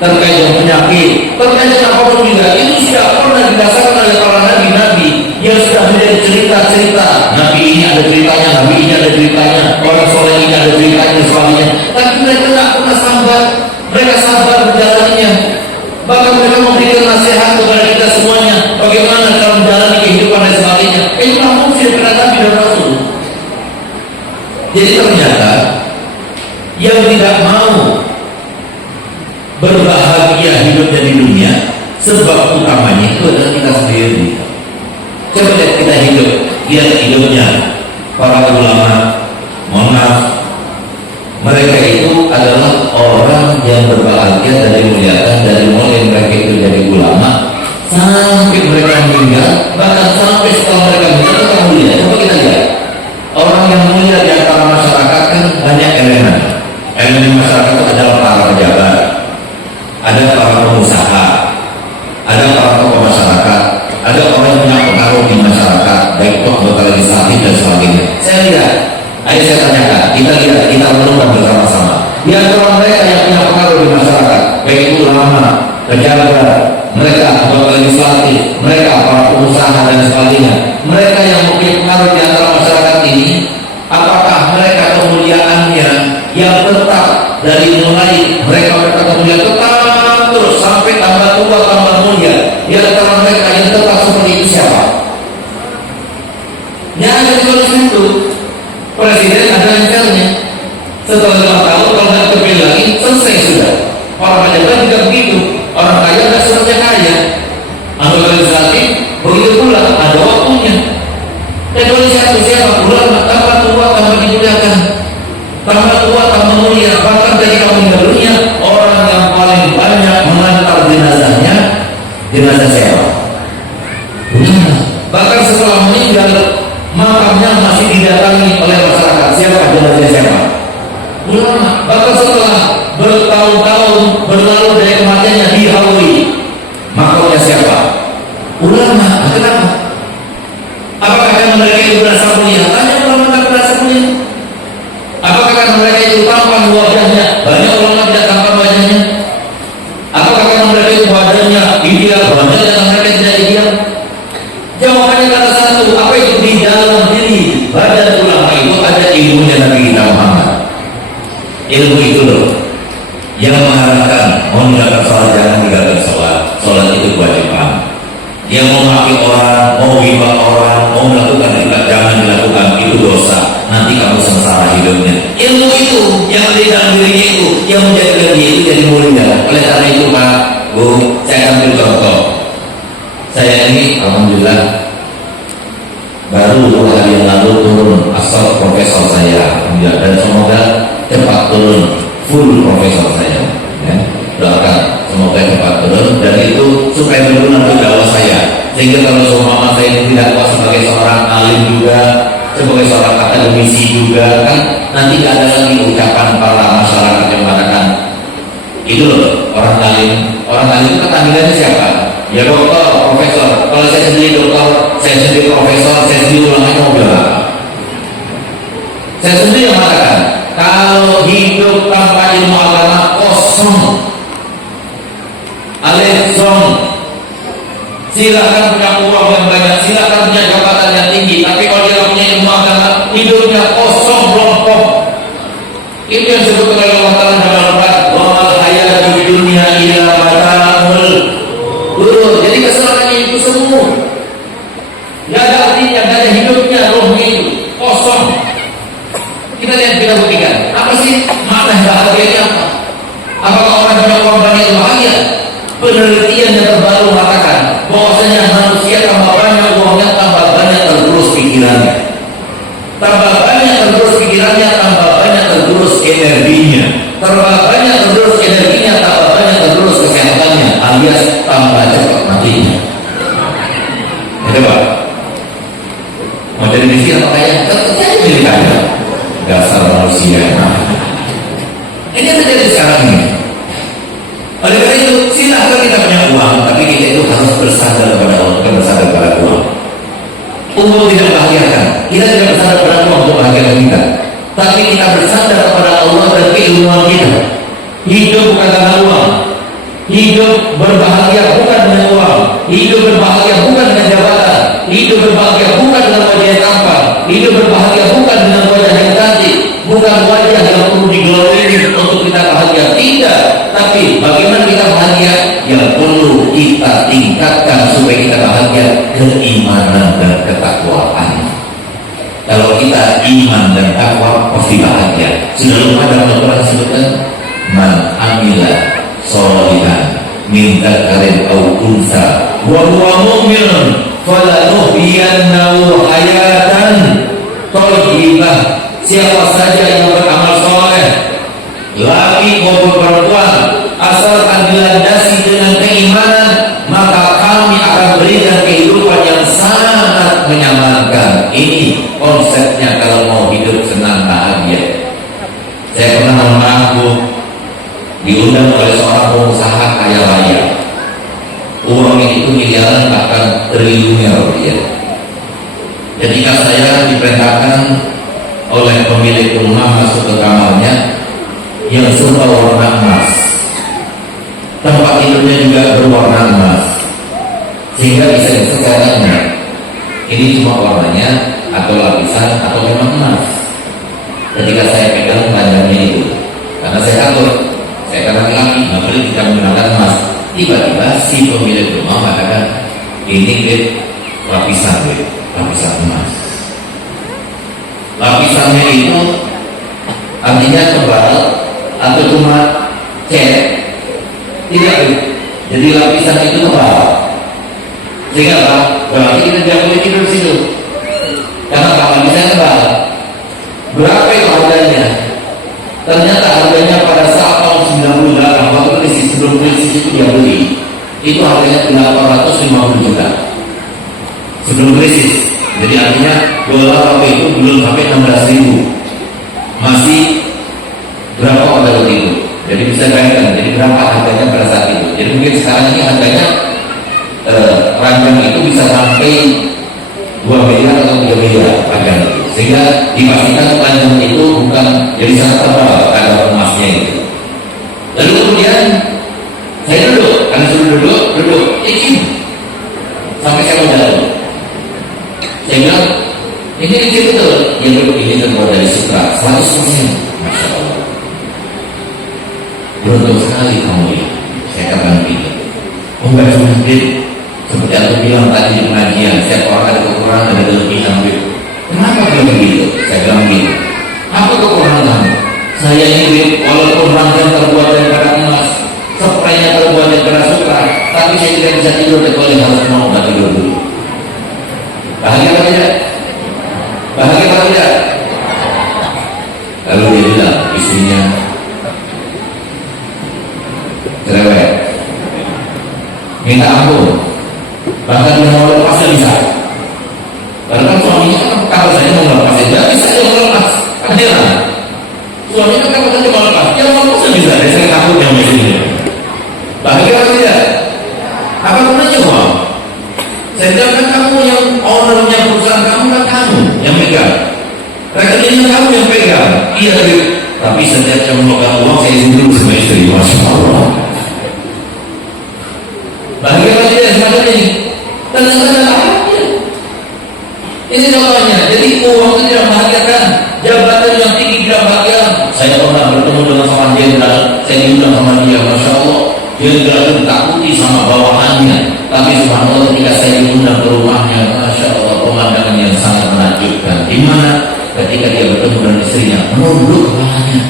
terkait dengan penyakit, terkait dengan apapun juga, itu sudah pernah didasarkan oleh para nabi-nabi yang sudah menjadi cerita-cerita. Nabi ini ada ceritanya, nabi ini ada ceritanya, orang soleh ini ada ceritanya dan sebagainya. Tapi mereka tidak pernah sabar, mereka sabar berjalannya. Bahkan mereka memberikan nasihat kepada kita semuanya, bagaimana cara menjalani kehidupan dan sebagainya. Itu fungsi daripada Nabi dan Rasul. Jadi ternyata yang tidak mau berbahagia hidupnya di dunia, sebab utamanya itu adalah kita sendiri. Coba lihat kita hidup, lihat hidupnya para ulama. Mohon maaf, mereka itu adalah orang yang berbahagia dan dimuliakan dari mulai mereka itu jadi ulama sampai mereka meninggal, bahkan sampai setelah mereka meninggal mereka mulia. Coba kita lihat orang yang mulia di antara masyarakat kan banyak elemen. Elemen masyarakat itu adalah para pejabat, ada para pengusaha, ada para tokoh masyarakat, ada orang yang punya pengaruh di masyarakat, baik itu anggota legislatif dan sebagainya. Saya lihat, ayo saya tanyakan, kita lihat, kita renungkan bersama-sama. Di antara mereka yang punya pengaruh di masyarakat, baik itu ulama, pejabat, mereka anggota legislatif, mereka para pengusaha dan sebagainya, mereka yang mempunyai pengaruh di antara masyarakat ini, apakah mereka kemuliaannya yang tetap dari mulai mereka kemuliaan tetap terus sampai tambah tua tambah mulia? Di antara mereka yang tetap seperti itu siapa? Yang ada di tulis itu presiden ada lancarnya. Setelah 5 tahun kalau tidak terpilih lagi selesai sudah. Para pejabat juga begitu. Orang kaya tidak seterusnya kaya. Anggota legislatif begitu pula ada waktunya. Dan kalau siapa ulama tambah tua tambah dimuliakan, tambah tua tambah mulia. Bahkan ketika meninggal dunia, orang yang paling banyak mengantar jenazahnya jenazah siapa? Ulama. Bahkan setelah meninggal, makamnya masih didatangi oleh masyarakat. Siapa jenazah siapa? Ulama. Bahkan setelah bertahun-tahun berlalu dari kematiannya dihauli, makamnya siapa? Ulama. Kenapa? Apakah karena mereka itu berasa mulia? Tanya ulama tak berasa mulia. Apakah karena mereka itu tampan wajahnya? Banyak ulama tidak tampan wajahnya. Apakah karena mereka itu badannya ideal? Banyak yang mereka tidak ideal. Jawabannya kata satu, apa itu di dalam diri badan ulama itu ada ilmunya Nabi kita Muhammad. Ilmu itu loh yang mengharapkan mau meninggalkan sholat jangan tinggalkan sholat. Sholat itu kewajiban. Yang mau maki orang, mau hibah orang, mau melakukan riba jangan dilakukan, itu dosa. Nanti kamu sengsara hidupnya. Ilmu itu yang ada di dalam dirinya itu yang menjadikan dia itu jadi mulia. Oleh karena itu Pak, Bu, saya ambil contoh. Saya ini alhamdulillah baru 2 hari yang lalu turun asal profesor saya, alhamdulillah, dan semoga cepat turun full profesor saya. Ya, doakan semoga cepat turun dan itu supaya berguna untuk dakwah saya, sehingga kalau suami saya itu tidak kuat sebagai seorang alim sebagai seorang akademisi juga kan nanti nggak ada lagi ucapan para masyarakat yang mengatakan itu loh orang alim itu kan panggilannya siapa? Ya dokter, profesor. Kalau saya sendiri dokter, saya sendiri profesor, saya sendiri ulama, mau bilang apa? Saya sendiri yang mengatakan kalau hidup tanpa ilmu agama kosong, alexong. Silakan punya uang yang banyak, silakan punya jabatan yang tinggi, tapi kalau dia punya ilmu agama, hidupnya kosong, melompok. Itu yang disebut oleh Allah Taala dalam Al-Quran, wa mal hayatud dunya illa mata'ul ghurur. Jadi kesenangan itu semua. Gak ada artinya, gak ada hidupnya, rohnya itu kosong. Kita lihat, kita buktikan. Apa sih makna bahagia ini apa? Apakah orang punya uang banyak itu bahagia? Penelitian yang terbaru mengatakan bahwasanya manusia tambah banyak uangnya, tambah banyak tergerus pikirannya. Tambah banyak tergerus pikirannya, tambah banyak tergerus energinya. Tambah banyak tergerus energinya, tambah banyak tergerus kesehatannya, alias tambah cepat matinya. Coba. Mau jadi miskin apa kaya? Tetap jadi kaya. Dasar manusia. Ini yang terjadi sekarang ini. Oleh karena itu, silahkan kita punya uang, tapi kita itu harus bersandar kepada Allah, bukan bersandar kepada uang. Uang tidak membahagiakan. Kita tidak bersandar kepada uang untuk membahagiakan kita, tapi kita bersandar kepada Allah dan keilmuan kita. Hidup bukan karena uang. Hidup berbahagia bukan dengan uang. Hidup berbahagia bukan dengan jabatan. Hidup berbahagia bukan dengan wajah yang tampan. Hidup berbahagia bukan dengan wajah yang cantik. Bukan wajah yang perlu digelori untuk kita bahagia. Tidak. Tapi bagaimana kita bahagia? Yang perlu kita tingkatkan supaya kita bahagia, keimanan dan ketakwaan. Kalau kita iman dan takwa pasti bahagia. Sudah lupa dalam Al-Quran disebutkan man amila sholihan min dzakarin aw unsa wa huwa mu'minun falanuhyiyannahu hayatan thayyibah. Siapa saja yang beramal soleh, laki maupun perempuan, asalkan dilandasi dengan keimanan, maka kami akan berikan kehidupan yang sangat menyenangkan. Ini konsepnya kalau mau hidup senang bahagia. Saya pernah mengaku diundang oleh seorang pengusaha kaya raya. Uangnya itu miliaran bahkan triliuner dia. Ketika saya diperintahkan oleh pemilik rumah masuk ke kamarnya yang serba warna emas, tempat tidurnya juga berwarna emas, sehingga bisa disesuaikannya ini cuma warnanya atau lapisan atau memang emas. Ketika saya pegang panjangnya itu, karena saya takut, saya kata laki nggak boleh kita menggunakan emas. Tiba-tiba si pemilik rumah mengatakan ini lapisan emas. Lapisannya itu artinya tebal atau cuma cat? Tidak, jadi lapisan itu tebal. Sehingga apa? Berarti kita tidak boleh tidur di situ. Karena lapisannya tebal. Berapa itu harganya? Ternyata harganya pada saat tahun 98 waktu krisis, sebelum krisis itu dia beli, itu harganya 850 juta sebelum krisis. Jadi artinya dolar waktu itu belum sampai 16.000, masih berapa pada waktu itu. Jadi bisa bayangkan, jadi berapa harganya pada saat itu. Jadi mungkin sekarang ini harganya ranjang itu bisa sampai 2 miliar atau 3 miliar ranjang itu. Sehingga dipastikan ranjang itu bukan jadi sangat tebal kadar emasnya itu. Lalu kemudian saya duduk, karena suruh duduk, izin sampai saya mau jalan. Saya bilang, ini kecil betul. Yang duduk ini terbuat dari sutra 100%. Masya Allah. Beruntung sekali kamu ya. Saya katakan begini. Enggak cuma sedikit. Seperti aku bilang tadi di pengajian, setiap orang ada kekurangan, ada kelebihan. Kenapa dia begitu? Saya bilang begitu. Apa kekurangan kamu? Saya ini walaupun ranjang terbuat daripada emas, spraynya terbuat daripada sutra, tapi saya tidak bisa tidur kecuali harus mau tidur dulu. Bahagia atau tidak? Bahagia atau tidak? Lalu dia bilang, istrinya cerewet, minta ampun, bahkan dia mau lepasnya bisa. Karena kan suaminya kan kalau saya mau lepasnya saya diundang sama dia, Masya Allah, dia tidak ditakuti sama bawahannya. Tapi subhanallah ketika saya diundang ke rumahnya, Masya Allah, pemandangan yang sangat menakjubkan. Di mana ketika dia bertemu dengan istrinya, menunduk kepalanya.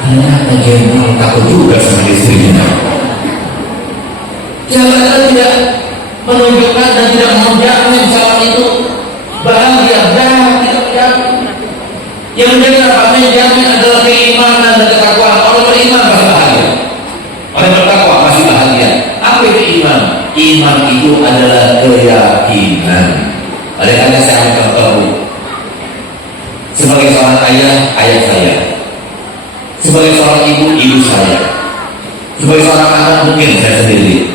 Ternyata dia memang takut juga sama istrinya. Jangan tidak menunjukkan dan tidak menjamin salam itu bahagia, tidak menjamin. Yang menjamin apa? Menjamin adalah keimanan dan ketakwaan. Orang beriman pasti bahagia. Orang bertakwa pasti bahagia. Apa itu iman? Iman itu adalah keyakinan. Ada saya akan tahu. Sebagai seorang ayah, ayah saya. Sebagai seorang ibu, ibu saya. Sebagai seorang anak, mungkin saya sendiri.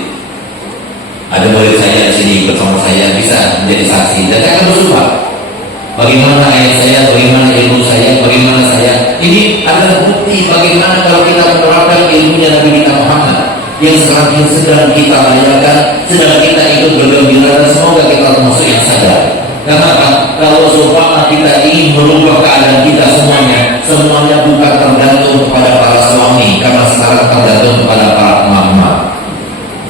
Ada murid saya di sini bersama saya bisa menjadi saksi dan saya akan bersumpah bagaimana ayah saya, bagaimana ilmu saya, bagaimana saya. Ini adalah bukti bagaimana kalau kita menerapkan ilmunya Nabi kita Muhammad yang sekarang ini sedang kita rayakan, sedang kita ikut bergembira, dan semoga kita termasuk yang sadar. Kenapa? Kalau seumpama kita ingin merubah keadaan kita semuanya bukan tergantung kepada para suami, karena sekarang tergantung kepada para mama.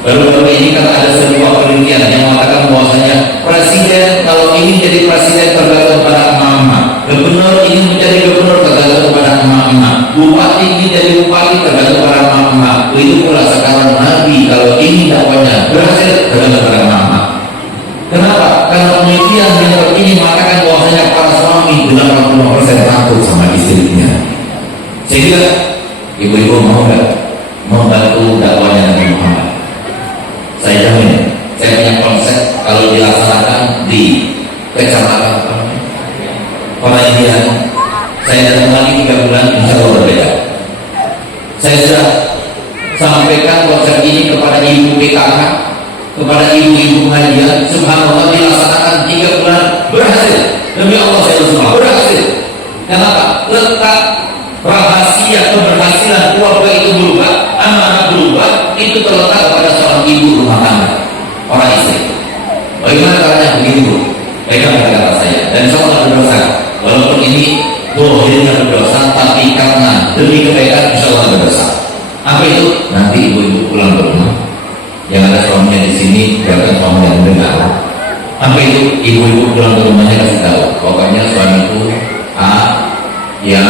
Baru-baru ini kan ada sebuah penelitian yang mengatakan bahwasanya presiden kalau ingin jadi presiden tergantung pada mama, gubernur ini menjadi gubernur tergantung pada mama, bupati ini jadi bupati tergantung pada mama. Itu pula sekarang Nabi kalau ingin dakwanya berhasil tergantung pada mama. Kenapa? Karena penelitian yang terkini mengatakan bahwasanya para suami 80% takut sama istrinya. Sehingga ibu-ibu mau nggak membantu dakwanya Nabi Muhammad? Saya jamin, saya punya konsep kalau dilaksanakan di kecamatan pengajian, saya datang lagi 3 bulan, insya Allah berbeda. Saya sudah sampaikan konsep ini kepada ibu PKK, kepada ibu-ibu pengajian. Subhanallah dilaksanakan 3 bulan berhasil. Demi Allah saya bersumpah berhasil. Kenapa? Letak rahasia keberhasilan keluarga itu berubah, amanah berubah, itu terletak pada seorang ibu rumah tangga, orang istri. Bagaimana caranya? Begitu, pegang kata-kata saya. Dan saya berdosa, walaupun ini dohirnya berdosa, tapi karena demi kebaikan insya Allah berdosa. Apa itu? Nanti ibu-ibu pulang ke rumah, yang ada suaminya di sini, biarkan suami yang mendengar. Apa itu? Ibu-ibu pulang ke rumahnya kasih tahu, pokoknya suamiku A, yang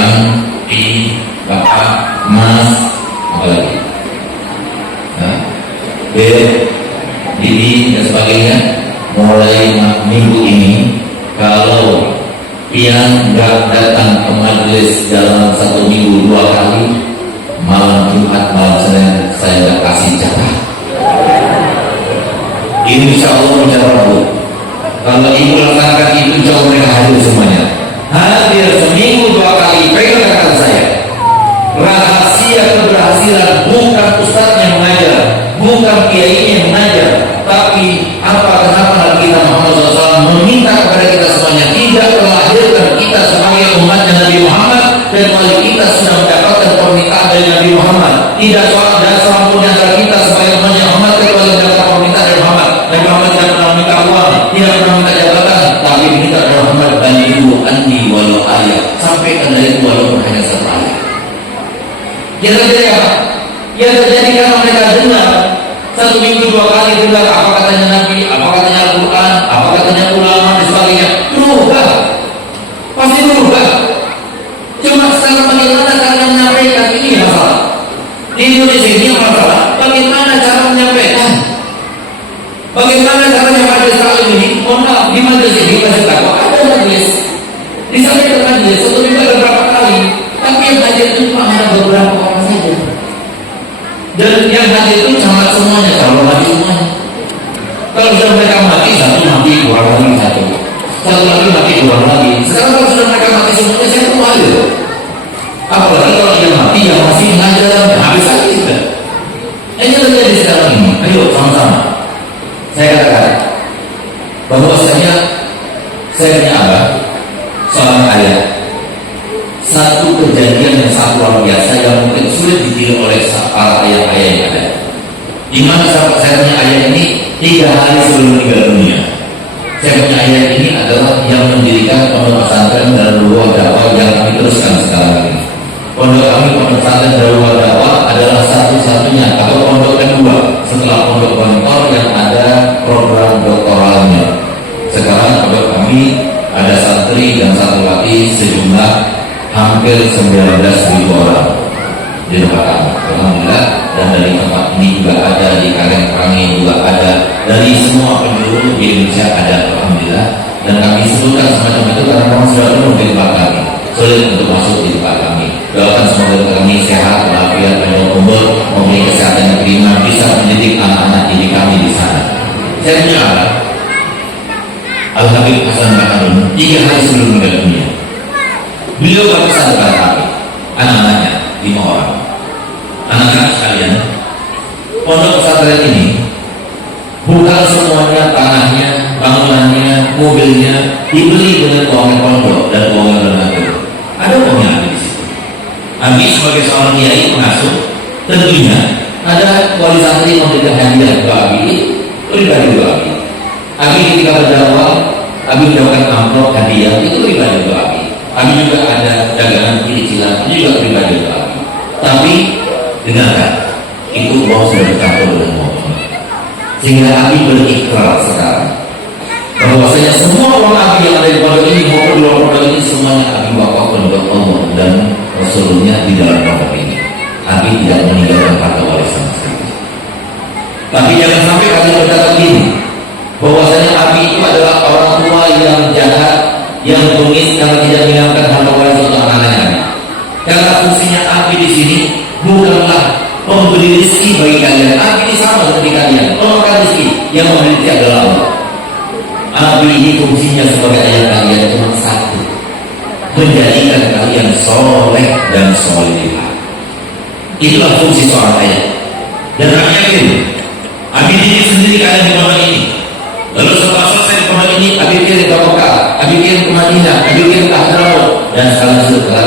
I, Bapak, Mas, apa lagi? B, Didi, dan sebagainya. Mulai minggu ini, kalau yang nggak datang ke majelis dalam 1 minggu 2 kali, malam Jumat, malam Senin, saya nggak kasih jatah. Ini insya Allah mencatat. Kalau ibu laksanakan itu, insya Allah mereka hadir semuanya. Hadir seminggu 2 kali, pegang kata saya. Rahasia keberhasilan bukan ustadz yang mengajar, bukan kiai yang mengajar, tapi kenapa Nabi kita Muhammad SAW meminta kepada kita semuanya tidak melahirkan kita sebagai umatnya Nabi Muhammad, dan kalau kita sudah mendapatkan permintaan dari Nabi Muhammad, tidak seorang dan seorang pun antara kita sebagai umatnya Muhammad kecuali mendapatkan permintaan dari Muhammad. Nabi Muhammad tidak pernah minta uang, tidak pernah minta jabatan, tapi minta dari Muhammad balihu anni walau ayat, sampaikan dari walaupun hanya 1 ayat. Yang terjadi apa? Yang terjadi karena mereka dengar 1 minggu 2 kali dengar apa katanya Nabi, apa katanya Al-Quran, apa katanya ulama dan sebagainya. Berubah, pasti berubah. Cuma sekarang bagaimana cara menyampaikan, ini masalah. Di Indonesia ini masalah. Bagaimana cara menyampaikan? Bagaimana caranya majelis taklim ini? Mohon maaf, di majelis ini majelis takwa ada majelis. Disampaikan majelis 1 minggu ada berapa kali? Tapi yang hadir itu cuma hanya beberapa orang saja. Dan yang hadir itu sangat semuanya, kalau mati semuanya. Kalau sudah mereka mati, 1 mati, kurang lagi 1. 1 lagi mati, kurang lagi. Sekarang kalau sudah mereka mati semuanya, saya mau hadir. Apalagi kalau dia mati, yang masih mengajar, habis lagi juga. Ini terjadi sekarang ini. Ayo sama-sama. Saya katakan bahwasanya saya punya abah, seorang ayah. Satu kejadian yang sangat luar biasa yang mungkin sulit ditiru oleh para ayah-ayah yang ada. Di mana saya punya ayah ini 3 hari sebelum meninggal dunia. Saya punya ayah ini adalah yang mendirikan pondok pesantren dan ruang dakwah yang kami teruskan sekarang ini. Pondok kami, Pondok Pesantren Darul Dakwah adalah satu-satunya atau pondok kedua setelah Pondok Gontor yang ada program doktoralnya. Sekarang pondok kami ada santri dan santriwati sejumlah hampir 19.000 orang di tempat kami. Alhamdulillah, dan dari tempat ini juga ada, di Karangperangi juga ada, dari semua penjuru di Indonesia ada, alhamdulillah. Dan kami sebutkan semacam itu karena memang sudah penuh di tempat kami, sulit untuk masuk di tempat kami. Doakan semoga kami sehat, walafiat, panjang umur, memiliki kesehatan yang prima, bisa mendidik anak-anak didik kami di sana. Saya punya anak, Al-Habib Hasan Baharun, 3 hari sebelum meninggal dunia. Beliau berpesan kepada kami, anak-anaknya 5 orang. Anak-anak sekalian, pondok pesantren ini bukan semuanya tanahnya, bangunannya, mobilnya dibeli dengan keuangan pondok dan keuangan lembaga. Ada uangnya di situ. Abi sebagai seorang kiai pengasuh, tentunya ada wali santri memberikan hadiah ke Abi, pribadi ke Abi. Abi ketika berdakwah, Abi mendapatkan amplop hadiah, itu pribadi ke Abi. Abi juga ada dagangan cicilan, itu juga pribadi ke Abi. Tapi dengarkan, itu uang sudah dicampur dengan uang. Sehingga Abi berikrar sekarang bahwasanya semua uang Abi yang ada di pondok ini maupun di luar pondok ini semuanya Abi wakafkan untuk Allah dan Rasulnya di dalam pondok ini. Abi tidak meninggalkan harta warisan sekali. Tapi jangan sampai kalian berkata begini, bahwasanya Abi itu adalah orang tua yang jahat, yang bengis karena tidak meninggalkan harta warisan untuk anak-anaknya. Karena fungsinya Abi di sini bukanlah memberi rezeki bagi kalian. Abi ini sama seperti kalian, memberikan rezeki, yang memberi rezeki adalah Allah. Abi ini fungsinya sebagai ayah kalian cuma satu, menjadikan kalian soleh dan solehah. Itulah fungsi seorang ayah. Dan kami yakin Abi didik sendiri kalian di pondok ini. Lalu setelah selesai di pondok ini, Abi kirim ke Mekah, Abi kirim ke Madinah, Abi kirim ke Hadramaut, dan sekarang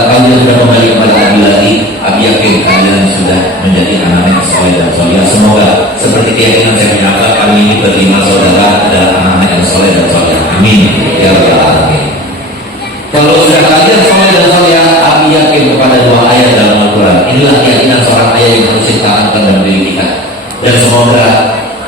kalian sudah kembali kepada Abi lagi. Abi yakin kalian sudah menjadi anak-anak soleh dan solehah. Semoga seperti keyakinan saya menyangka kami ini berlima saudara adalah anak-anak yang soleh dan solehah. Amin ya rabbal alamin. Kalau sudah kalian soleh dan solehah, Abi yakin kepada 2 ayat dalam Al-Quran. Inilah keyakinan seorang ayah yang harus kita taatkan dan pendidikan. Dan semoga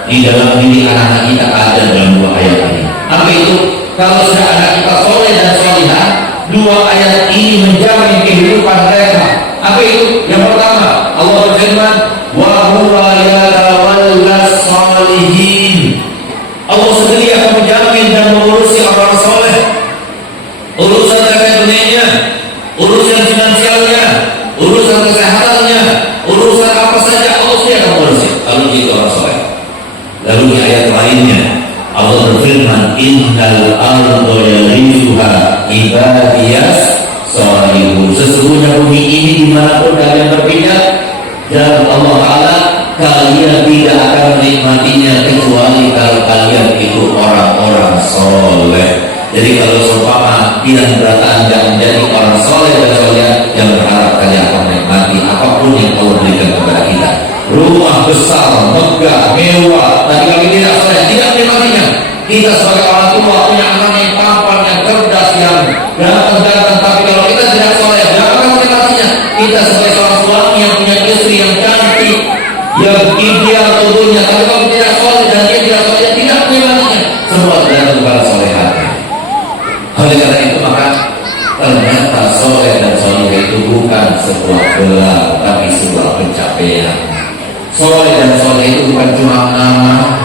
di dalam diri anak-anak kita ada dalam 2 ayat ini. Apa itu? Kalau sudah anak kita soleh dan solehah, 2 ayat ini menjamin kehidupan mereka. Apa itu? Yang pertama, Allah berfirman, wa huwa yatawallas shalihin. Allah sendiri akan menjamin dan mengurusi orang soleh. Urusan dunianya, urusan finansialnya, urusan kesehatannya, urusan apa saja Allah sendiri akan mengurusi. Kalau itu orang soleh. Lalu di ayat lainnya Allah berfirman, innal arda yarithuha ibadiyas salihun. Sesungguhnya bumi ini dimanapun kalian berpindah, dan Allah Ta'ala kalian tidak akan menikmatinya kecuali kalau kalian itu orang-orang soleh. Jadi kalau seumpama tidak beratan yang menjadi orang soleh dan soleh, yang berharap kalian akan menikmati apapun yang Allah berikan kepada kita. Rumah besar, megah, mewah, tapi kalau tidak soleh, tidak menikmatinya. Kita sebagai orang tua punya anak yang tampan, yang cerdas, yang ganteng, tapi kalau kita tidak soleh, tidak akan menikmatinya. Kita sebagai seorang suami yang punya istri yang cantik, yang ideal tubuhnya, tapi kalau tidak soleh dan dia tidak soleh, tidak menikmatinya. Semua tergantung kepada solehatnya. Oleh karena itu maka ternyata soleh dan soleh itu bukan sebuah gelar, tapi sebuah pencapaian. Soleh dan soleh itu bukan cuma nama.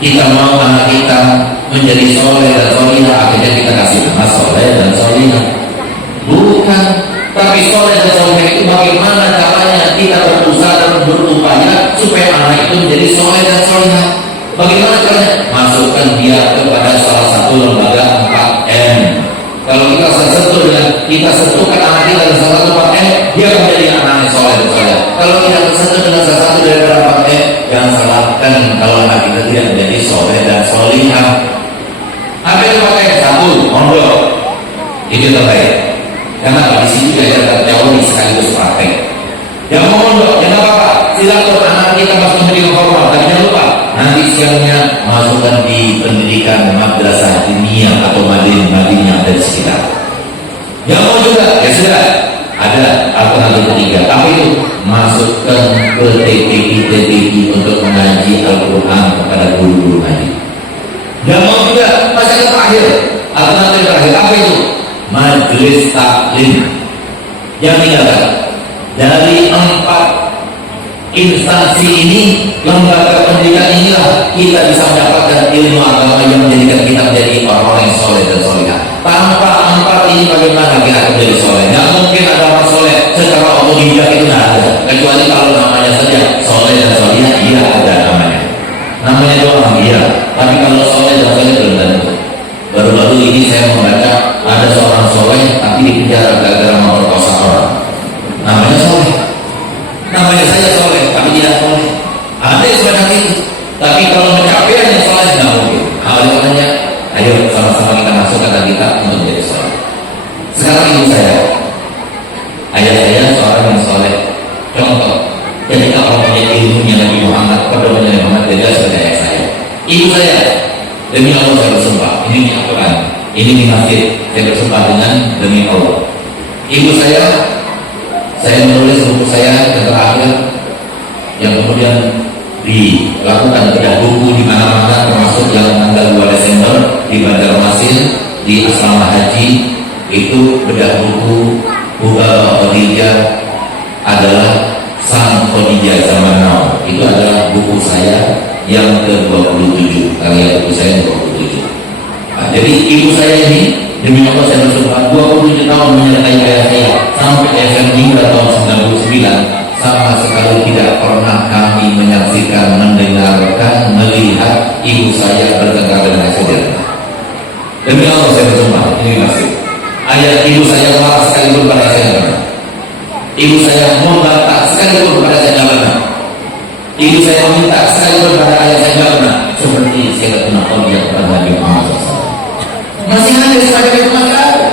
Kita mau anak kita menjadi soleh dan solehah, akhirnya kita kasih nama soleh dan solehah. Bukan, tapi soleh dan solehah itu bagaimana caranya kita berusaha dan berupaya supaya anak itu menjadi soleh dan solehah. Bagaimana caranya? Masukkan dia kepada salah satu lembaga 4M. Kalau kita sentuhkan anak kita dengan salah satu 4M, dia menjadi anak yang soleh dan solehah. Kalau kita tersentuh dengan salah satu dari 4M, jangan salahkan kalau anak kita tidak menjadi soleh dan solehah. Apa itu pakai? 1, pondok. Itu terbaik. Karena di sini kita teori sekaligus praktek. Yang mau pondok, jangan apa-apa. Silakan anak kita masuk pendidikan formal, tapi jangan lupa nanti siangnya masukkan di pendidikan madrasah diniyah atau madinah yang ada di sekitar. Yang mau juga, ya sudah ada alternatif ketiga. Apa itu? Masukkan ke TPI untuk mengaji Al-Quran kepada guru-guru ngaji. Yang mau juga masalah terakhir, alternatif terakhir apa itu? Majelis taklim. Yang tinggalkan dari 4 instansi ini, lembaga pendidikan inilah kita bisa mendapatkan ilmu agama yang menjadikan kita menjadi orang-orang yang soleh dan solehah. Tanpa 4 ini bagaimana kita menjadi soleh? Nggak mungkin ada orang soleh secara otodidak, itu nggak ada. Kecuali kalau namanya saja soleh dan solehah, iya ada namanya. Namanya doang iya. Tapi kalau soleh dan soleh belum tentu. Baru-baru ini saya membaca ada seorang soleh tapi dipenjara gara-gara memperkosa orang. Namanya soleh. Namanya saya soleh, tapi tidak soleh. Ada yang seperti itu. Tapi kalau mencapai yang soleh tidak mungkin. Oleh karenanya, ayo sama-sama kita masukkan diri kita untuk menjadi soleh. Sekarang ibu saya, ayah saya seorang yang soleh. Contoh, ketika orang punya ilmunya Nabi Muhammad, pedomannya Nabi Muhammad, dia sebagai ayah saya. Ibu saya, demi Allah saya bersumpah, ini Al-Quran, ini di masjid, saya bersumpah dengan demi Allah. Ibu saya menulis buku saya yang terakhir, yang kemudian dilakukan bedah buku di mana-mana, termasuk yang tanggal 2 Desember di Banjarmasin di asrama haji. Itu bedah buku Khadijah adalah Sang Khadijah Zaman Now. Itu adalah buku saya yang ke-27, karya buku saya yang ke-27. Nah, jadi ibu saya ini, demi Allah saya bersumpah, 27 tahun menyertai ayah saya sampai ayah saya meninggal tahun 99, sama sekali tidak pernah kami menyaksikan, mendengarkan, melihat ibu saya bertengkar dengan ayah saya. Demi Allah saya bersumpah, ini masih ayah ibu saya marah sekalipun pada saya. Ibu saya membantah sekalipun pada saya nggak pernah. Ibu saya meminta sekalipun pada ayah saya nggak pernah. Seperti saya pernah dia kepada Nabi Muhammad SAW. Masih ada sebagai itu, masih ada.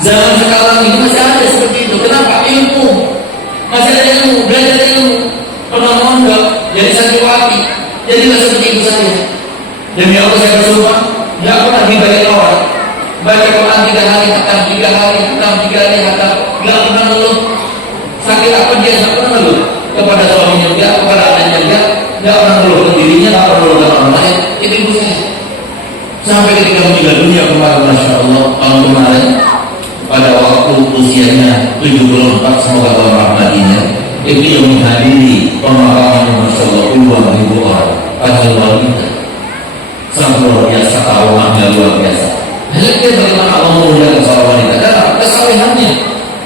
Zaman sekarang ini masih ada seperti itu. Kenapa? Ilmu. Masih ada ilmu, belajar ilmu. Pernah mondok, jadi santriwati. Jadilah seperti ibu saya. Demi Allah saya bersumpah, nggak pernah dibalik orang. Baca Quran 3 hari, khatam 3 hari, khatam 3 hari, khatam. Nggak pernah ngeluh. Sakit apa dia nggak pernah ngeluh. Kepada suaminya dia, kepada anaknya dia, nggak pernah ngeluh ke dirinya, nggak pernah ngeluh ke orang lain. Itu ibu saya. Sampai ketika meninggal dunia kemarin, Masya Allah, tahun kemarin, pada waktu usianya 74, semoga Allah rahmatinya, itu yang menghadiri pemakaman Masya Allah puluhan ribu orang. Pada luar kita, sangat luar biasa, tawamannya luar biasa. Lihat bagaimana Allah memuliakan seorang wanita dan kesalehannya.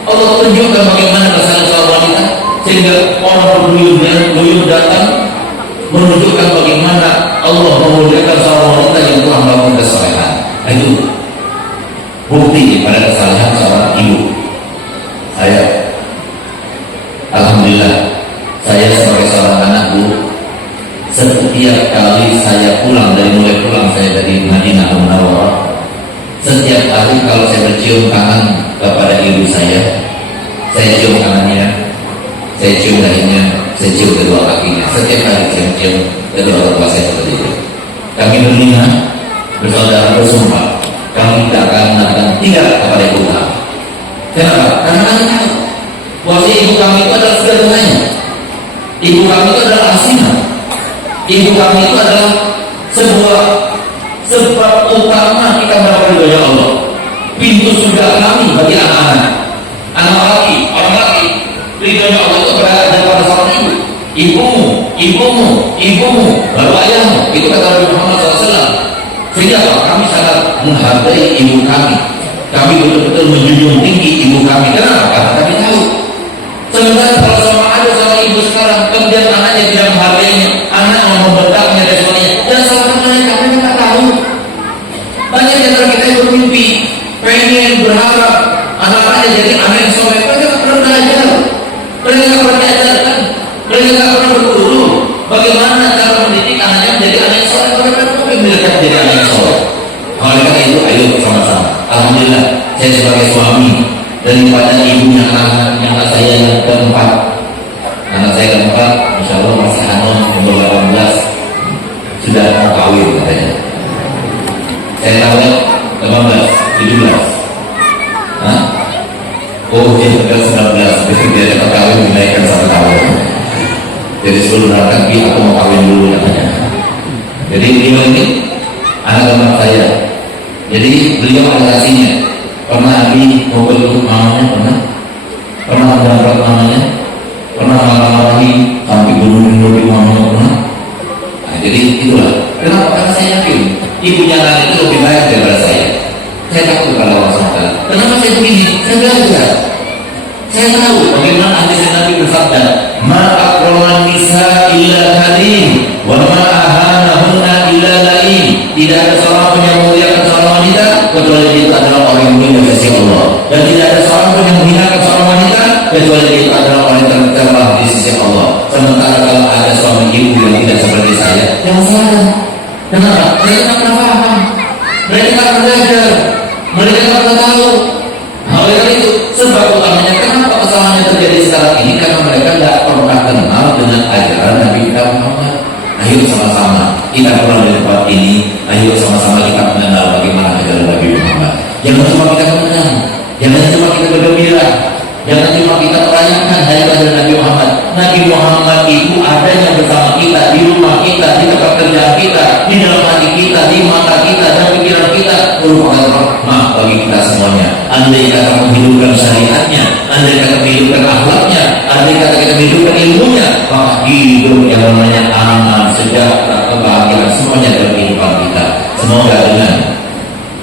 Allah tunjukkan bagaimana kesalehan seorang wanita sehingga orang berduyun datang menunjukkan bagaimana Allah memuliakan seorang wanita yang telah melakukan kesalehan. Itu bukti pada kesalehan seorang ibu. Saya, alhamdulillah, saya sebagai seorang anak guru, setiap kali saya pulang saya dari Madinah Munawwarah, setiap hari kalau saya bercium tangan kepada ibu saya cium tangannya, saya cium dahinya, saya cium kedua kakinya. Setiap hari saya cium kedua orang tua saya seperti itu. Kami berlima bersaudara bersumpah, kami tidak akan mengatakan tidak kepada ibu kami. Kenapa? Karena kami tahu bahwa ibu kami itu adalah segalanya. Ibu kami itu adalah asinah. Ibu kami itu adalah sebuah sebab utama kita mendapatkan ridha Allah. Pintu surga kami bagi anak-anak, anak laki, orang laki, ridha Allah itu berada pada seorang ibu. Ibumu, baru ayahmu. Itu kata Nabi Muhammad SAW. Sehingga kami sangat menghargai ibu kami. Kami betul-betul menjunjung tinggi ibu kami. Kenapa? Karena kami tahu. Sebenarnya kalau sama ada sama ibu sekarang, kemudian anaknya tidak menghargainya, anak yang membentaknya dan sebagainya, dan salahkan mereka, mereka tak tahu. Banyak di antara kita yang bermimpi, pengen berharap anak-anaknya jadi anak yang soleh. Mereka tak pernah belajar, mereka tak pernah diajarkan, mereka tak pernah berguru bagaimana cara mendidik anaknya menjadi anak yang soleh. Mereka tak pernah mereka menjadi anak yang soleh. Oleh karena itu, ayo sama-sama. Alhamdulillah, saya sebagai suami daripada ibunya anak saya yang keempat. Anak saya keempat, insya Allah masih anon, umur Jadi sebelum berangkat, aku mau kawin dulu katanya. Jadi beliau ini anak teman saya. Jadi beliau ada kasihnya. Pernah Abi mau ikut mamanya, pernah mendapat mamanya, pernah marah-marahi sampai bunuh-bunuh di mamanya pernah. Nah, jadi itulah. Kenapa? Karena saya yakin ibunya anak itu lebih baik daripada saya. Saya takut pada Allah SWT. Kenapa saya begini? Saya belajar. Saya tahu bagaimana hadis Nabi bersabda, "Ma akraman nisa illa karim, wa ma ahanahunna illa laim." Tidak ada seorang pun yang memuliakan seorang wanita kecuali dia adalah orang yang mulia di sisi Allah. Dan tidak ada seorang pun yang menghinakan seorang wanita kecuali dia adalah orang yang tercela di sisi Allah. Sementara kalau ada suami ibu yang tidak seperti saya, yang salah. Kenapa? Mereka tak pernah paham. Mereka tak pernah belajar. Mereka tak pernah tahu. Oleh karena itu, sebab utamanya kenapa kesalahan yang terjadi sekarang ini, karena mereka tidak pernah kenal dengan ajaran Nabi kita Muhammad. Ayo sama-sama kita pulang dari tempat ini. Ayo sama-sama kita mengenal bagaimana ajaran Nabi Muhammad. Jangan cuma kita mengenal, jangan cuma kita bergembira, jangan cuma kita merayakan hari ajaran Nabi Muhammad. Nabi Muhammad itu adanya bersama kita, di rumah kita, di tempat kerja kita, di dalam hati kita, di mata kita, dan pikiran kita, merupakan rahmah bagi kita semuanya. Andai kata menghidupkan syariatnya, andai kata menghidupkan akhlaknya, andai kata kita menghidupkan ilmunya, maka hidup yang namanya aman, sejahtera, kebahagiaan semuanya dalam kehidupan kita. Semoga dengan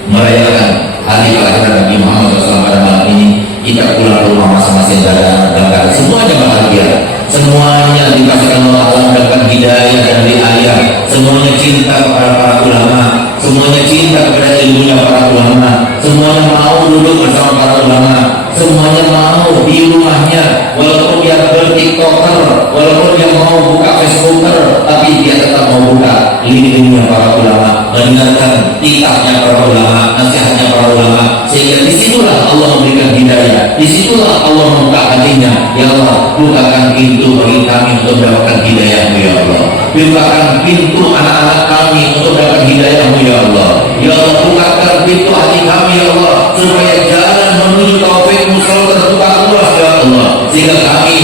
merayakan hari kelahiran Nabi Muhammad SAW pada malam ini, kita pulang ke rumah masing-masing dan semuanya bahagia, semuanya dikasihkan Allah mendapatkan hidayah dari ayah, semuanya cinta kepada para ulama, semuanya cinta kepada ilmunya para ulama, semuanya mau duduk bersama para ulama, semuanya mau di rumahnya, walaupun dia bertiktoker, walaupun dia mau buka Facebooker, tapi dia tetap mau buka linknya para ulama, mendengarkan kitabnya para ulama, nasihatnya para ulama, sehingga disitulah Allah memberikan hidayah, disitulah Allah membuka hatinya. Ya Allah, bukakan pintu bagi kami untuk mendapatkan hidayah-Mu ya Allah. Bukakan pintu anak-anak kami untuk mendapatkan hidayah-Mu ya Allah. Ya Allah, bukakan pintu hati kami ya Allah, supaya jalan menuju taufik-Mu selalu terbuka luas ya Allah, sehingga kami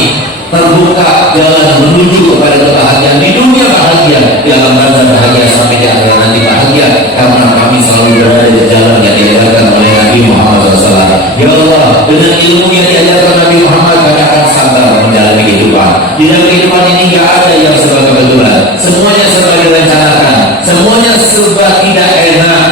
terbuka jalan menuju kepada kebahagiaan di dunia, bahagia di alam barzah, bahagia sampai di akhirat nanti bahagia, karena kami selalu berada di jalan yang diajarkan oleh Nabi Muhammad SAW. Ya Allah, dengan ilmu yang diajarkan Nabi Muhammad, kami akan sabar menjalani kehidupan. Di dalam kehidupan ini tidak ada yang serba kebetulan, semuanya serba direncanakan, semuanya serba tidak enak,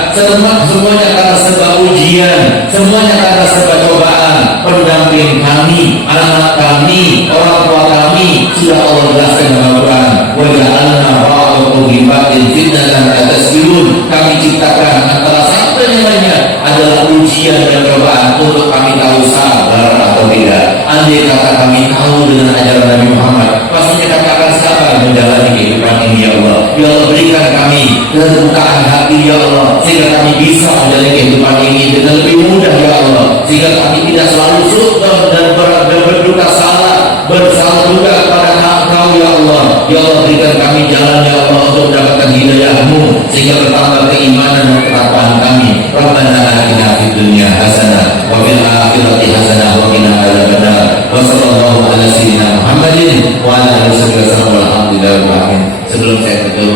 semuanya karena serba ujian, semuanya karena serba cobaan. Pendamping kami, anak kami, orang tua kami sudah Allah jelaskan dalam Al-Quran. Wa ja'alna ba'dakum li ba'din fitnatan atasbirun. Kami ciptakan antara satu yang lainnya adalah ujian dan cobaan untuk kami tahu sabar atau tidak. Andai kata kami tahu dengan ajaran Nabi Muhammad, pastinya kami akan sabar menjalani kehidupan ini ya Allah. Ya Allah, berikan kami keterbukaan hati ya Allah, sehingga kami bisa menjalani kehidupan ini dengan lebih mudah ya Allah, sehingga kami tidak selalu suka dan berduka salah, bersalah juga kepada Engkau ya Allah. Ya Allah, berikan kami jalan ya Allah untuk mendapatkan hidayah-Mu, sehingga bertambah keimanan dan ketakwaan kami. Rabbana atina fid dunya hasanah wa fil akhirati hasanah wa qina adzabannar. Wa sallallahu ala sayyidina Muhammadin wa ala alihi wasallam. Alhamdulillah. Sebelum saya tutup,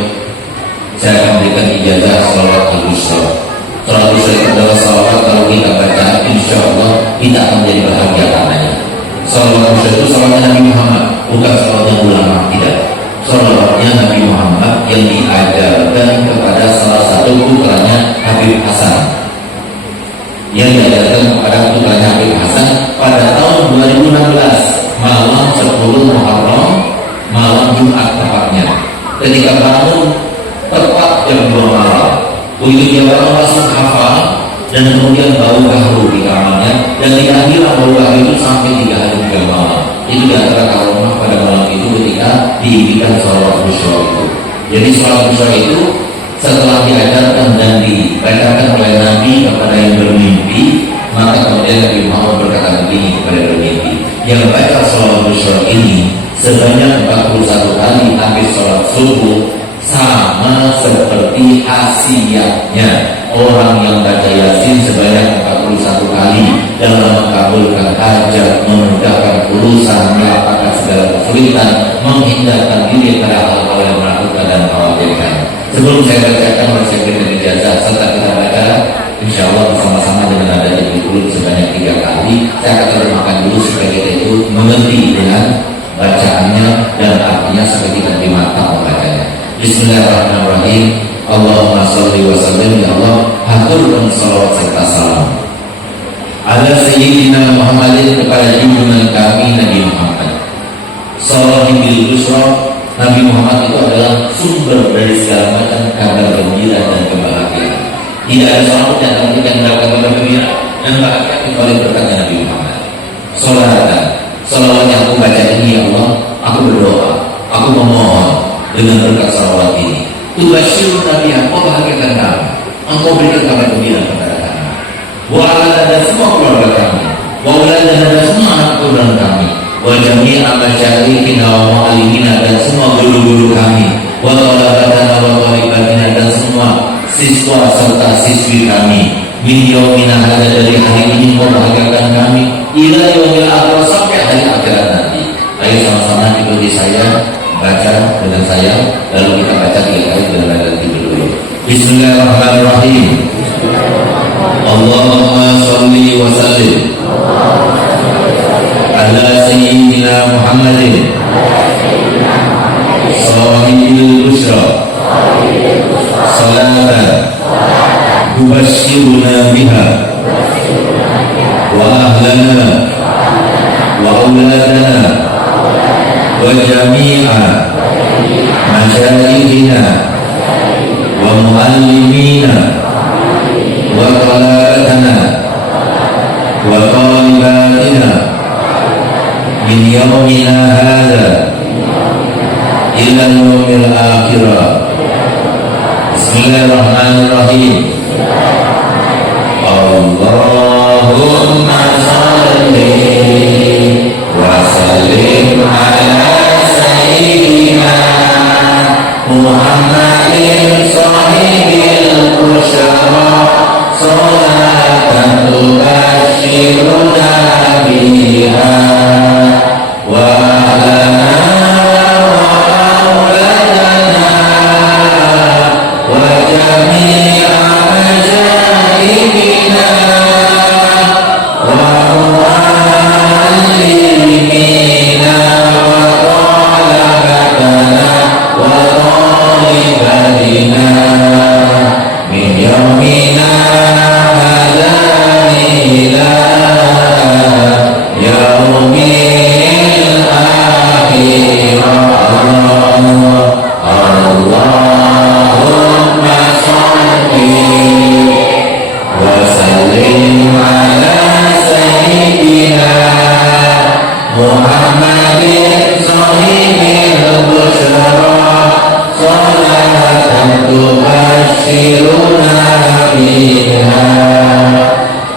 saya akan berikan ijazah salawat al-Busra. Salawat al-Busra itu adalah salawat kalau kita baca, insya Allah kita akan menjadi bahagia karenanya. Salawat al-Busra itu salawatnya Nabi Muhammad, bukan salawatnya ulama, tidak. Salawatnya Nabi Muhammad yang diajarkan kepada salah satu putranya Habib Hasan, yang diajarkan kepada putranya Habib Hasan pada tahun 2016 malam 10 Muharram, malam Jumat tepatnya. Ketika bangun tepat jam 2 malam, begitu dia bangun langsung hafal, dan kemudian bau haru di kamarnya, dan tidak hilang bau haru itu sampai 3 hari 3 malam. Itu diantara karomah pada malam itu ketika diizinkan salawat Busra itu. Jadi salawat Busra itu setelah diajarkan dan dibacakan oleh Nabi kepada yang bermimpi, maka kemudian Nabi Muhammad berkata begini kepada yang bermimpi, yang baca salawat Busra ini sebanyak 41 kali habis sholat subuh, sama seperti khasiatnya orang yang baca Yasin sebanyak 40 41 kali dalam mengabulkan hajat, memudahkan urusan, melapangkan segala kesulitan, menghindarkan diri pada hal-hal yang menakutkan dan mengkhawatirkan. Sebelum saya bacakan wasiat dan ijazah serta kita baca, insya Allah bersama-sama dengan ada di kulit sebanyak 3 kali, saya akan terjemahkan dulu supaya kita itu mengerti dengan bacaannya dan artinya supaya kita dimata membacanya. Bismillahirrahmanirrahim. Allahumma sholli wa sallim, ya Allah, haturkan salawat serta salam ala sayyidina Muhammadin, kepada junjungan kami Nabi Muhammad Shalibil Busra. Nabi Muhammad itu adalah sumber dari segala macam kabar gembira dan kebahagiaan. Tidak ada seorang pun yang memberikan kabar gembira dan bahagia kecuali berkatnya Nabi Muhammad. Salawat yang aku baca ini, ya Allah, aku berdoa, aku memohon dengan berkat salawat ini, Tubasyir Nabi, engkau bahagiakan kami, engkau berikan kabar gembira kepada kami, wa'ala dan semua keluarga kami, wa'ula dan semua anak keturunan kami, wa jami'a masyayikhina wa mu'allimina dan semua guru-guru kami, wa talabatana wa thalibatina dan semua siswa serta siswi kami, min yaumina hadza, dari hari ini engkau bahagiakan kami, ila yaumil akhir, sampai hari akhirat nanti. Ayo sama-sama ikuti saya baca dengan saya, lalu kita baca 3 kali dengan ganti dulu. Bismillahirrahmanirrahim. Allahumma sholli wa sallim ala sayyidina Muhammadin Shalibil Busra, salatan tubasyiruna biha wa ahlana wa auladana wa jami'a masyayikhina wa muallimina wa talabatana wa talibatina min yaumina hadza ila yaumil akhirah. Bismillahirrahmanirrahim. Allahumma sholli wa sallim ala sayyidina Muhammadin sahibil busyara, salatan tubasyiruna biha wa ahlana wa auladana wa jami'a masyayikhina wa mu'allimina wa talabatana wa talibadina min yaumina hadza ila yaumil akhirah. Allahumma sholli wa sallim ala sayyidina Muhammadin sahibil busyara, salatan tubasyiruna biha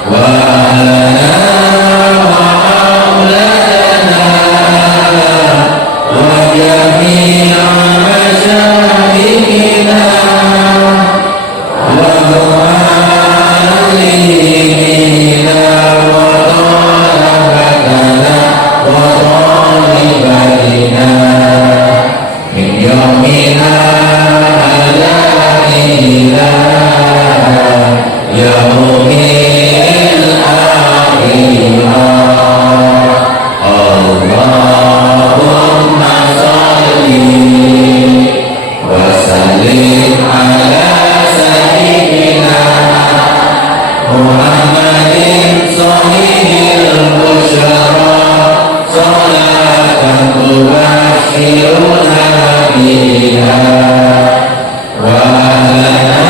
wa ahlana wa auladana wa jami'a masyayikhina wa mu'allimina wa talabatana wa talibadina min yaumina hadza ila yaumil akhirah. Allahumma sholli wa sallim ala sayyidina Muhammadin sahibil busyara, salatan tubasyiruna biha wa ahlana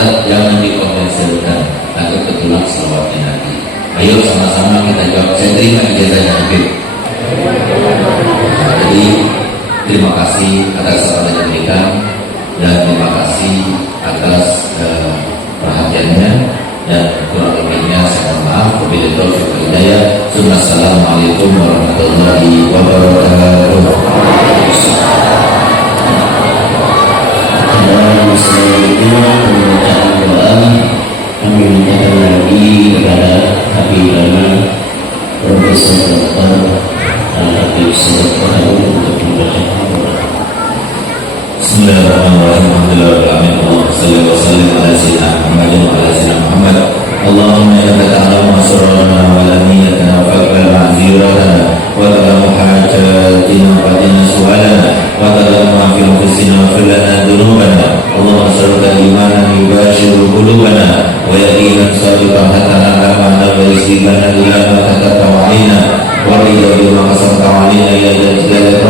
Ustaz, jangan dikomersilkan atau ketulak selawatnya Nabi. Ayo sama-sama kita jawab, saya terima ijazahnya Habib. Jadi terima kasih atas apa yang diberikan dan terima kasih atas perhatiannya, dan kurang lebihnya saya mohon maaf. Wabillahi taufiq wal hidayah. Assalamualaikum warahmatullahi wabarakatuh. Selanjutnya pembacaan doa, kami mintakan lagi kepada Habib Lama Profesor Dr. Habib Sultan untuk membacakan doa. Bismillahirrahmanirrahim. Alhamdulillahirrahmanirrahim. Allahumma salli wa sallim ala sayyidina Muhammad wa ala sayyidina Muhammad. Allahumma innaka ta'lamu asrarana wa laniyatana wa faqra ma'ziratana wa ta'lamu hajatina wa qadina su'alana wa ta'lamu ma fi anfusina wa fir lana dhunubana. Allahumma as'aluka imanan yubashiru qulubana wa yaqinan sabiqan hatta na'lamana wa istiqana ila ma taqaddama alaina wa ridha bima qasamta alaina ya dzal jalali.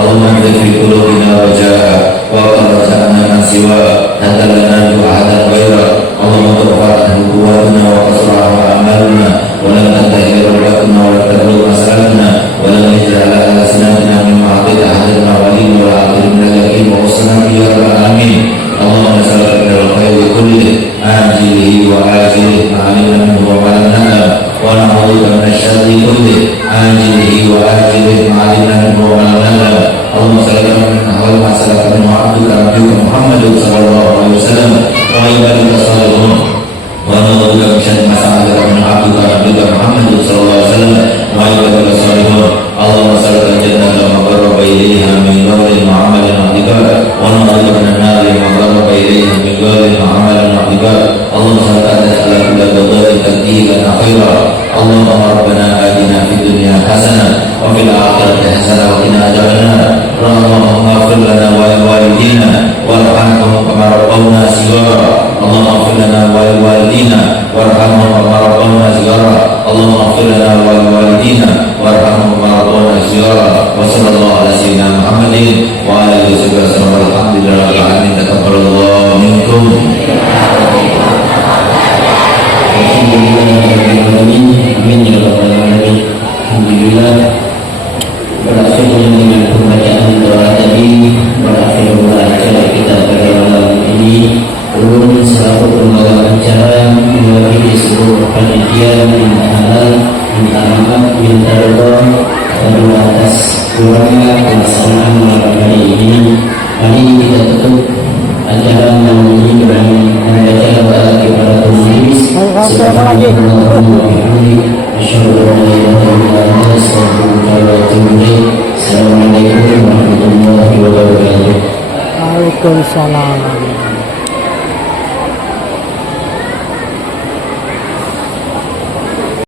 Allahumma fi qulubina raja'a wa qarra'na man siwa hatta la narju ahadan ghayra. Allahumma tawaffatna quwwatuna wa qasraha amaluna wa la tantahir rabbana wa la tablugh masalana wa la naj'al ala sinatina min ma'atid ahadan wa walin wa akhir min al-yaqin wa usna ya rabbal alamin. Allahumma salli ala al-khairi kulli ajilihi wa ajilihi ma'alina minhu wa ma'alina wa na'udzuka min asy-syarri kulli ajilihi wa ajilihi ma'alina minhu wa ma'alina. Allahumma salli ala ahwal ma salaka min abdika Muhammad sallallahu alaihi wasallam wa ibadika salihun wa na'udzuka min syarri ma salaka min abdika Muhammad sallallahu alaihi wasallam wa ibadika salihun. Allahumma salli ala jannati wa qarraba ilayha min qawlin wa amalin wa i'tiqad wa na'udzuka min an-nari wa qarraba ilayha min qawlin wa amalin wa i'tiqad. Allahumma salli ala kulli dawlatin tadbiran akhira. Allahumma rabbana atina fid dunya hasanah wa fil akhirati hasanah wa qina adzabannar. Allahumma ighfir lana wa li walidina warhamhum kama rabbawna shighara. Allahumma ighfir lana wa li walidina warhamhum kama rabbawna shighara. Allahumma ighfir lana wa li walidina warhamhum kama rabbawna shighara. Wa sallallahu ala sayyidina Muhammadin wa ala alihi wa sahbihi. Alhamdulillahil alamin. Taqabbalallahu minkum. Amin ya rabbal alamin. Alhamdulillah, berakhir dengan pembacaan doa tadi, berakhir acara kita pada malam ini. Ulun selaku pembawa acara mewakili seluruh panitia minta halal, minta maaf, minta doa kedua atas kurangnya pelaksanaan malam hari ini. Mari kita tutup acara malam ini dengan membaca doa kepada Tuhan. Assalamualaikum warahmatullahi wabarakatuh. Waalaikumsalam.